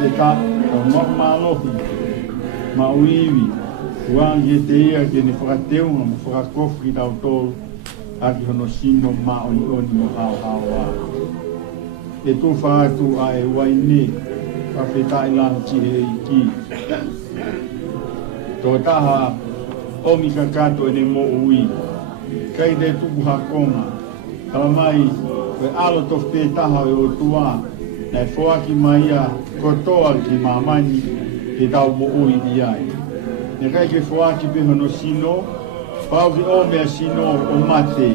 Te ka, o normalohi, ma uiwi, uangi e te ia ki ne whakateunga mo whakakofu ki tau tolu, aki hono sino ma oni mo hao a. E tū whātu a e waine, ka whetai lahi ki hei ki. Tō taha, omi ka kato e ne mo ui, kai te tuku hakonga, tawa mai, we alo to whē taha e o tua, nei whoaki mai a kotoa ki mamani, ke tau mo ui i ai. Ne kai ke whoaki pe hono sino, Pauki o mea sino o mate,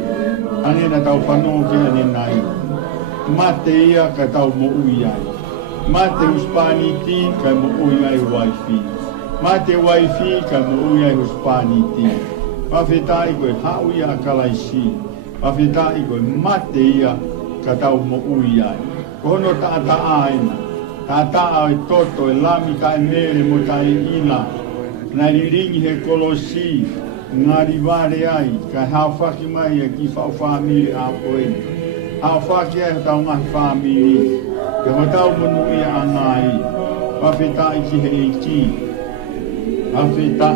anena tau whanau ke ane nai. Mate ia ka tau mo ui ai. Mate uspani ti ka mo ui ai waifi. Mate waifi ka mo ui ai uspani ti. Whawhetai koe hau ia kalaisi. Whawhetai koe mate ia ka tau mo ui ai. Kono taata aina. Taata ai toto e lami tae mere mo tae ina. Nai ringi he kolosi. Ngari ware ai, ka hao whaki mai e ki whao whamiri a koe. Hao whaki ai tau ngahi whamiri, ke ho tau monu ia angai. Whawhetai ki hei ki. Whawheta,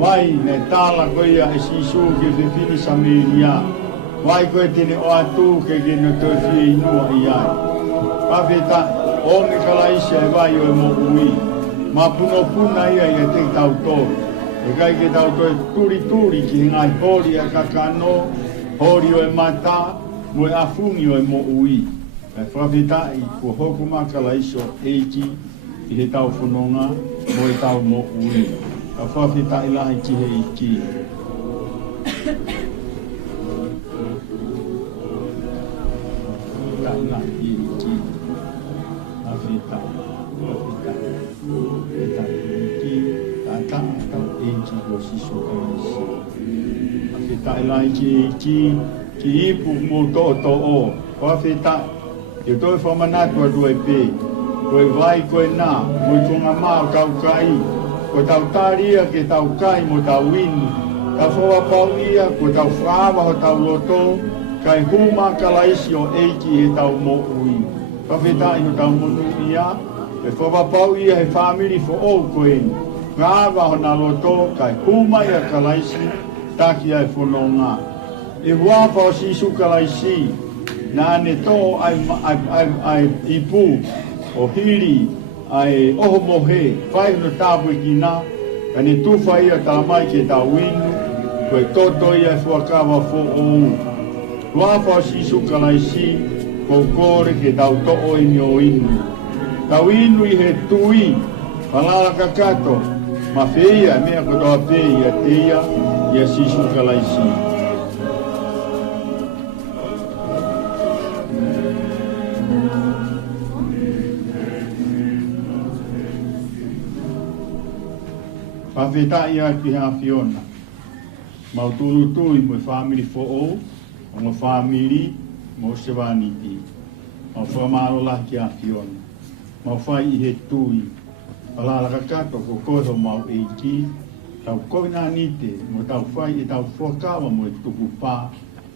vai me tāla koe ia e sisu ke whiwhini sa meria. Vai koe tene o atu ke no toi whie inua i ai. Whawheta, o me kalaisi ai vai o e mo ui. Ma puno puna ia i e te tau tōru. E kai ke tau toi turi ki ngai hori a kakano, hori o e mata, mo e afungi o e mo ui. E whawhetai ko hoku makalaiso eiki i he tau whanonga, mo e tau mo ui. a whawhita ilahi ki he iki. Ta ilahi ki he iki. Whawhita iki. Ta tau enki o siso kalaisi. Whawhita ilahi ki he iki. Ki ipu mo to o. Whawhita e toi whamanatua dua pe. Koe vai koe nā, koe konga māo kau kai, koe tau tāria ke tau kai mo tau inu, ka whawa pau ia, koe tau whaawa ho tau loto, kai huma ka laisi o eiki he tau mo ui. Ka whetai ho tau monu ia, e whawa pau ia he whamiri fo o koe ni, whaawa ho na loto, kai huma ia ka laisi, taki ai whanonga. E huapa o sisu ka laisi, nā ne tō ai ipu, o hiri ai oho mohe, whai no tāpui ki nā, ka ne tuwha ia tā mai ke tā winu, koe toto ia e whuakawa fo o u. Tuawha o sisu ka laisi, kou kore ke tau to'o imi o inu. Tau inu i he tui, whalala kakato, ma whia mea kotoa pē ia teia, ia sisu ka laisi. Whawhetai ai ki hea Fiona. Mau tūru tui mo whamiri fo o, o mo whamiri mo sewaniti. Mau whamaro la ki hea Fiona. Mau whai i he tui. Walala kakato ko koho mau eiki. Tau koe nā nite mo tau whai e tau whakawa mo e tuku pā.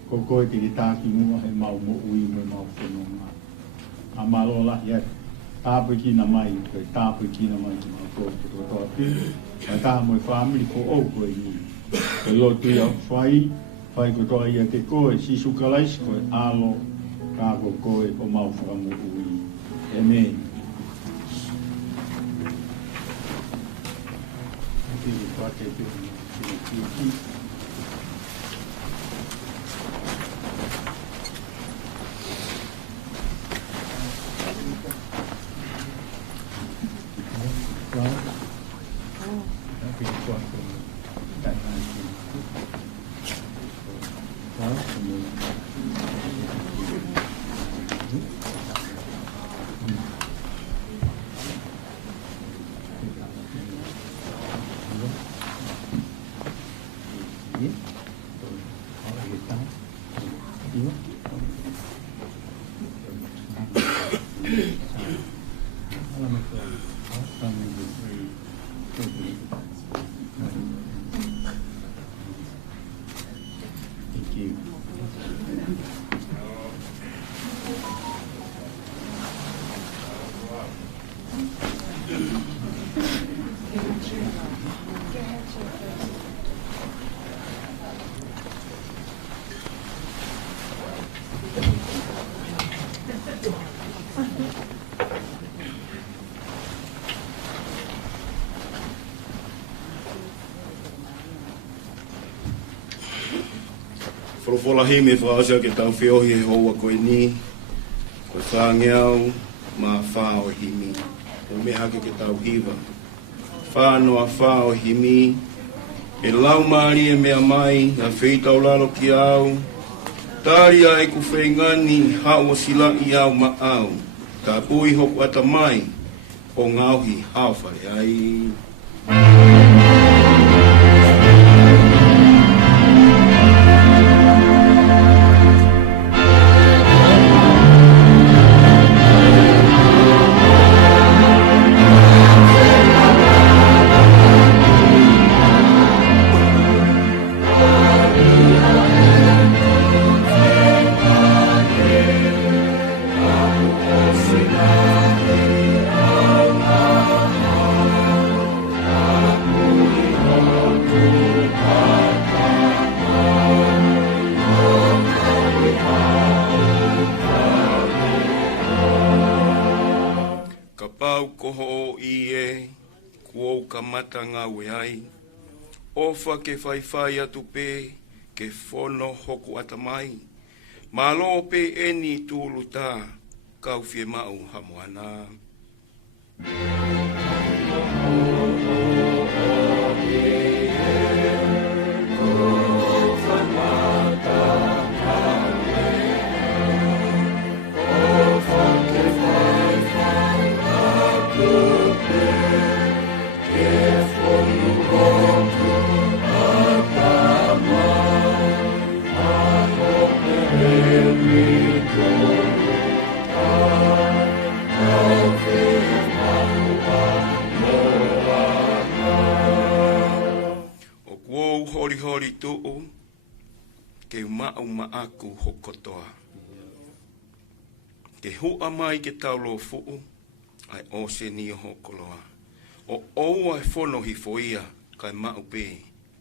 Ko koe te tāki mua he mau mo ui mo mau whenonga. A malo la hi tāpui ki na mai, koe tāpui ki na mai ki mau koe kutua toa pi. Ka taha mo e whamiri ko o koe ni. Ke lotu ia whai ko toa ia te koe, sisu kalais koe alo, ka ko koe o mau whakamu ui. Amen. Wholofola hime whaasea ke tau whiohi e hoa koe ni, koe whaangeau, ma whao himi, o me hake ke tau hiva. Whanoa whao himi, e lau maari e mea mai, a whitau lalo ki au, tāria e ku whaingani, haua sila i au ma au, ka pui hoku ata mai, o ngauhi hawhare ai. Mata we ai, ofa ke whaiwhai atu pē, ke whono hoku atamai, malo pē eni tūlu tā, kau whie mau hamoana. tu ke ma'u ma'aku hokotoa. Ke hua mai ke taulo fu'u, ai o se ni hokoloa. O au ai fono hi foia, kai ma'u pe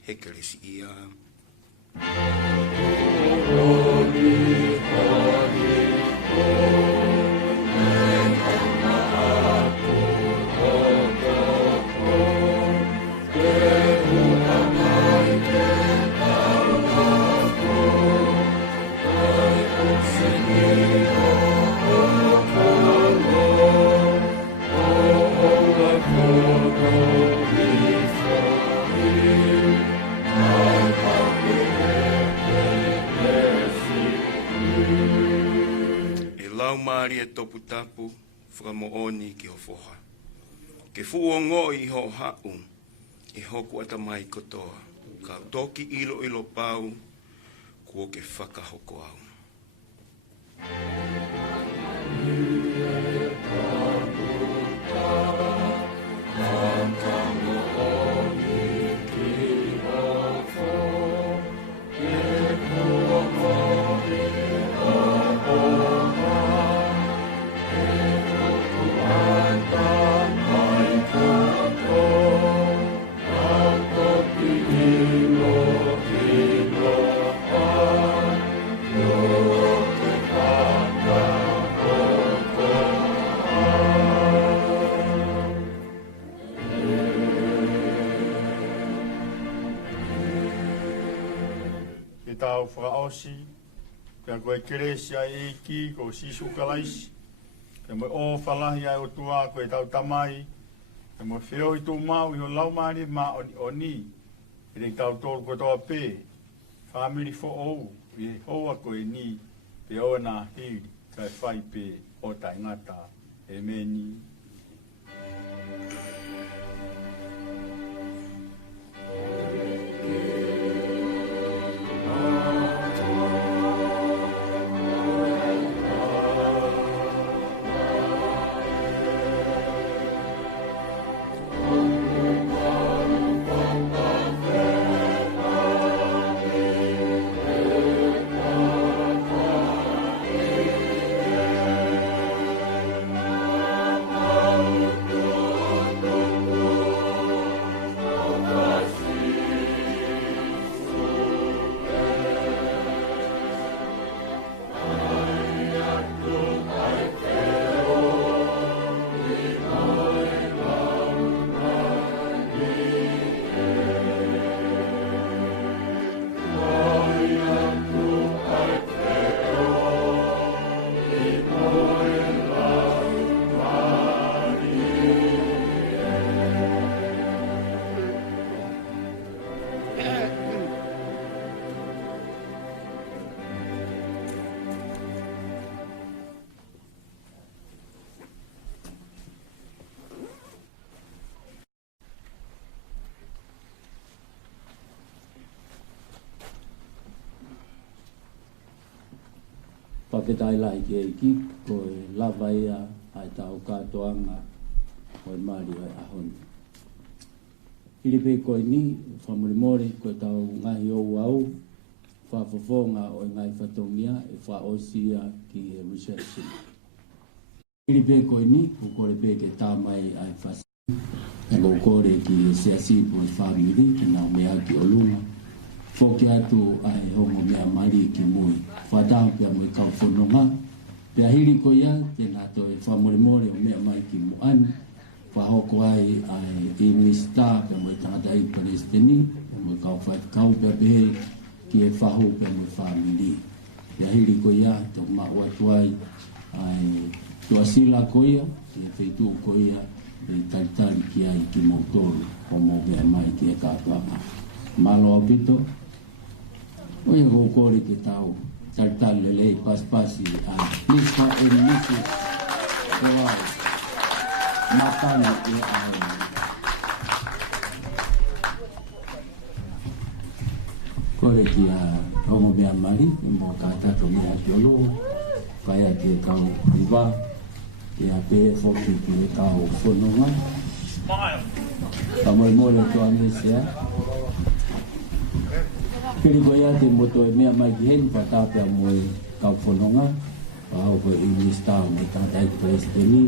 hekelesi ia. Mari e topu tapu, whakamooni ki ho foha. Ke fuongo i ho hau, i hoku atamai kotoa. Ka toki ilo ilo pau, kuo ke whakahoko au. Tau whakaosi, kia koe keresia e ki, ko sisu kalaisi, kia moe o whalahi ai o tua koe tau tamai, kia moe whio i tū mau i ho laumari ma oni, e rei tau tōru koe toa pē, whamiri fo ou, i hoa koe ni, pe o nā hiri, kai whai pē o tai ngata, e meni. Paketai lai ke ki ko lava ia ai tau katoanga o mari ai ahon. Ilipe ko ni famuli mori ko tau ngahi o au fa fofonga o ngai fatongia e fa osia ki reception. Ilipe ko ni ko le pe ke tamai ai fa ko ko le ki siasi po family na me aki olunga. Foki atu ai hongo mea mari ki mui. Whatau pia mui kau whanonga. Pia hiri ko ia, tēnā to e whamorimore o mea mai ki muani. Whahoko ai English Star, pia mui tangata i Palestini. Pia mui kau whaikau pia pehe ki e whaho pia mui whamiri. Pia hiri ko ia, to maua tuai tua sila ko ia, e whaitu ko ia, e taritari ki ai ki Motoru, o mo mea mai ki e kātuanga. Malo apito, oia kōkore ke tau, taritari lei paspasi, nisa e nisi, koa, matani e ae. Kore ki a rongo mea mari, e mo kātato mea ki olo, kai a ki e kau iwa, e a pe foki ki e kau whanonga. Ka moi mole tua mesia. Kiri ko ia te moto e mea mai ki heni pa tāpea mo e kau whanonga. Pa hau ko i lista mo i tātai ki presideni.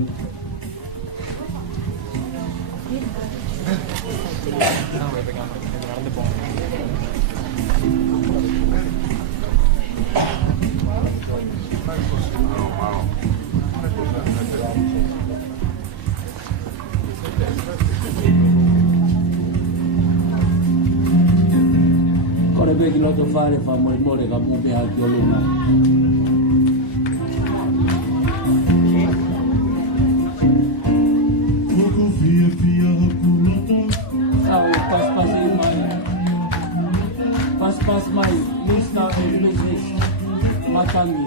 Kore beki loto whare wha more ka mupe haki o lunga. Pas mai lista e business matangi.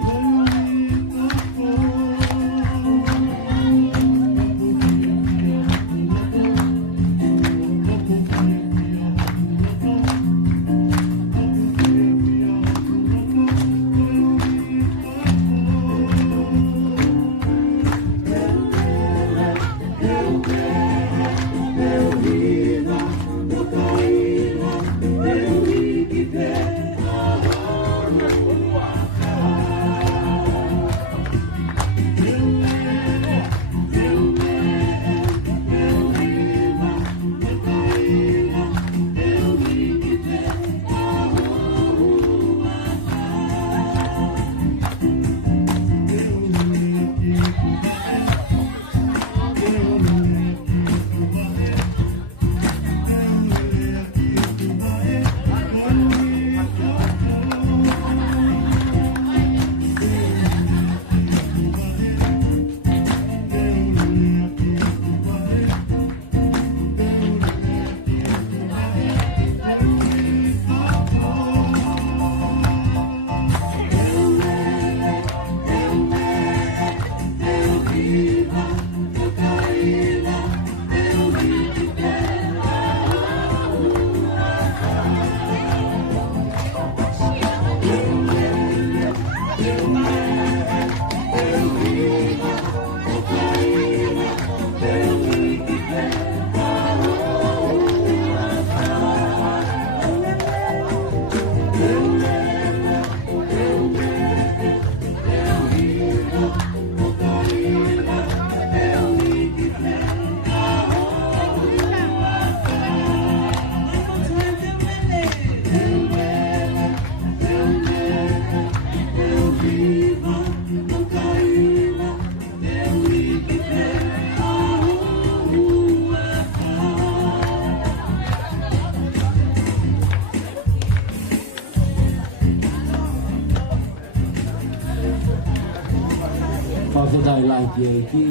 Whakadai lai ki e ki.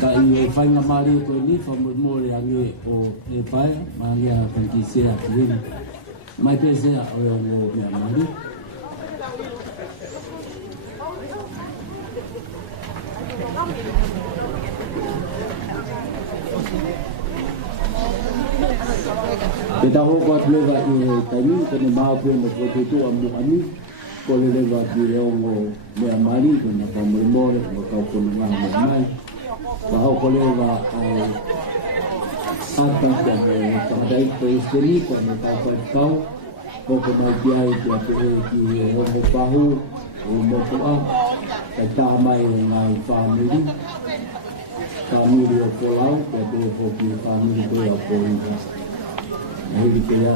Ka i e whainga maari o koe ni, whamore ange o e pai, maangi a whanki sea ki rini. Mai pe sea o e ongo mea maari. Pe ta hoko atu lewa i e taimi, kene maapue na kotutu a muhani, ko le lewa ki e ongo mea maari, kena whamore more, o kau kono ngā mea mai. Pa hoko lewa ai ata kene whakadai presideni, kene kau pai kau, koko mai ki ai ki atu e ki e ongo pahu, o motua, kai tā mai e ngai whamiri, whamiri o Polau, kia te hoki whamiri koe a Poinga. Hiri ke ia.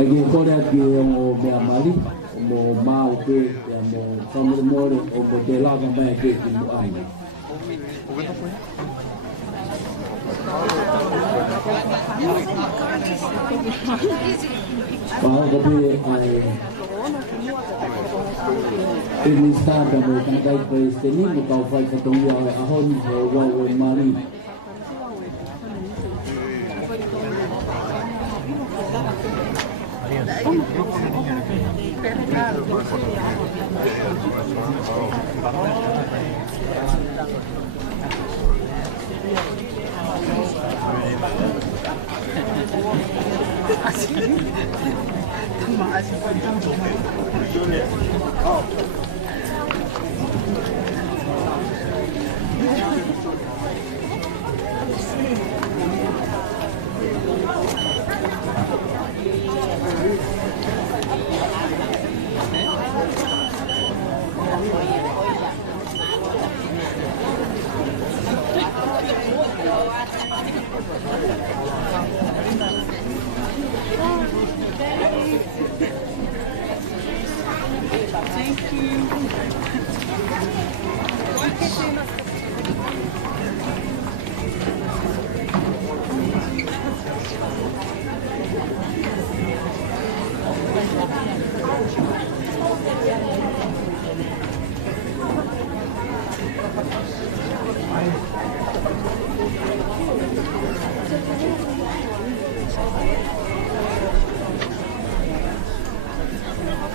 Egi e kore aki e o mea mari, o mo maa o ke, e mo whamiri more, o mo te lava mai ke ki mo aina. Pahoko pe ai ini stata mo kanai presideni mo kau fai katongi a ahoni ho wa o mari.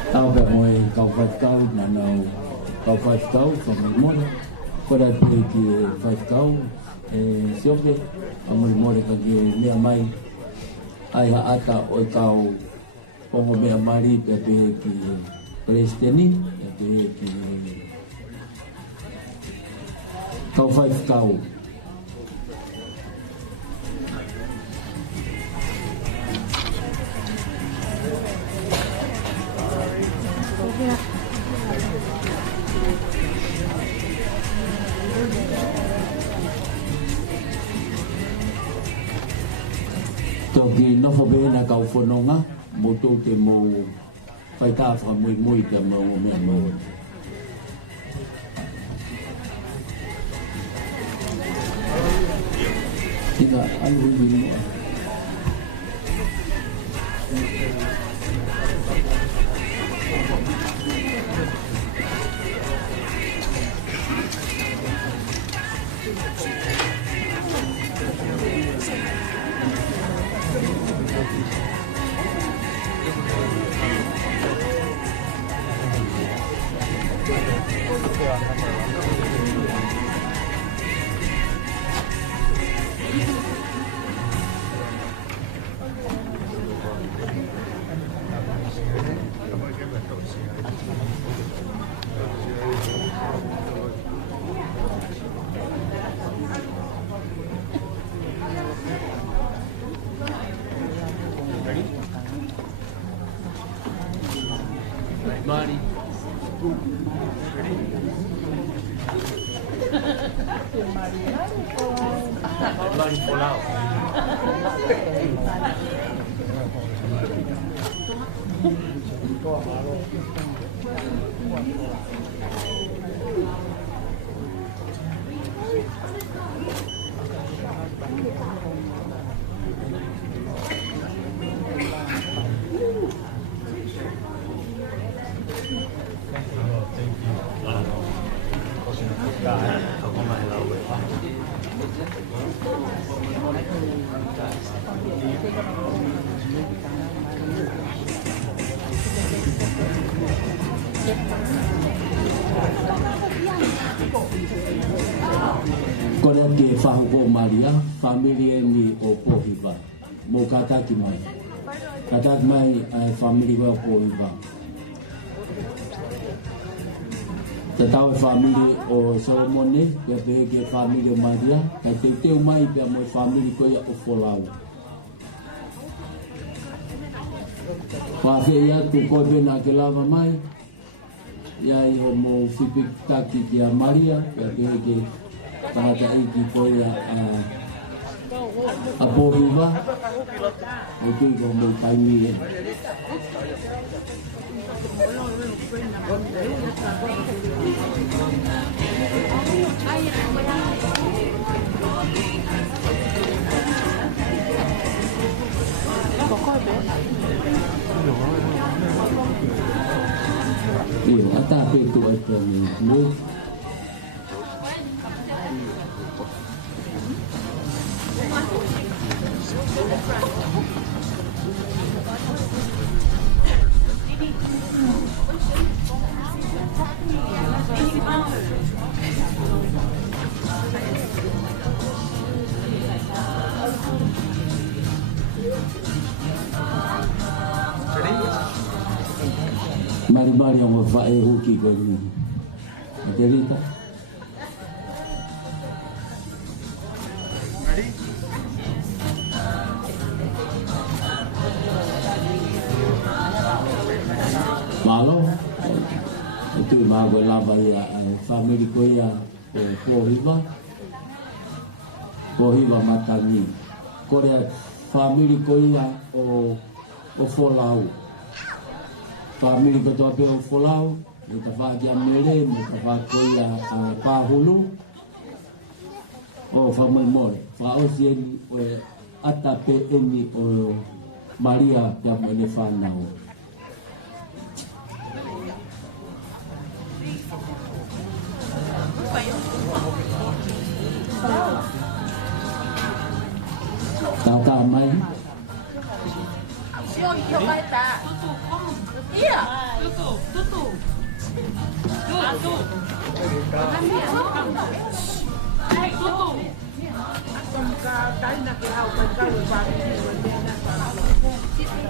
Tau pe moe kau whaikau, manau kau whaikau, whamai kora pe ki whaikau, sioke, a mori ka ki mea mai, ai ha ata o kau pongo mea mari pe ki Presteni, pe ki kau whaikau. Toki nofo bena kau whanonga, mo tō te mo whaitawha mui te mo mea mo. Tika alu hi moa. Money. Money pull out. Kore ke whahuko Maria, familie ni o Pohiva, mo kataki mai. Kataki mai ai family wa Pohiva. Te tau family o Solomone, ke family Maria, ka te teu mai pe mo family koia o Folau. Whawhi ia tu koe pena ke lava mai, ia i ho mo whipik taki ki a Maria, ke tangata iki koe a Pohiva, o tui ko mo taimi e. Iyo, ata petu ay kami. Mari-mari ang wafairuki ko ni. Adelita. Malo. Ito yung mga wala ba yung family ko yung Pohiva. ko hiwa matangi. Kore family ko ia o Folau. Family ko toa pe o Folau, me ta wha kia mere, me ta wha ko ia pāhulu. O whamai more, wha o sieni o ata pe emi o Maria kia mene whanau. Tata mai. Siyo iyo mai ta. Iya. Tutu. Hey, tutu. Ka dai na ke hau ka ka ba ni.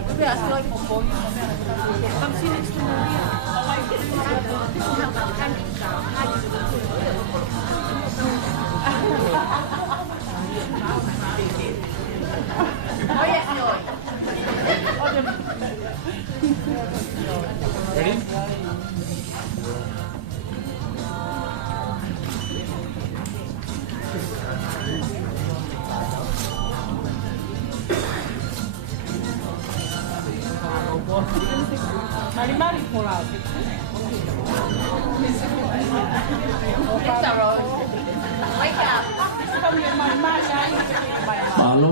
Tapi asal popo. Kam sini semua. Oh yes, no. Ready? Mari Folau. Wake up. Palo.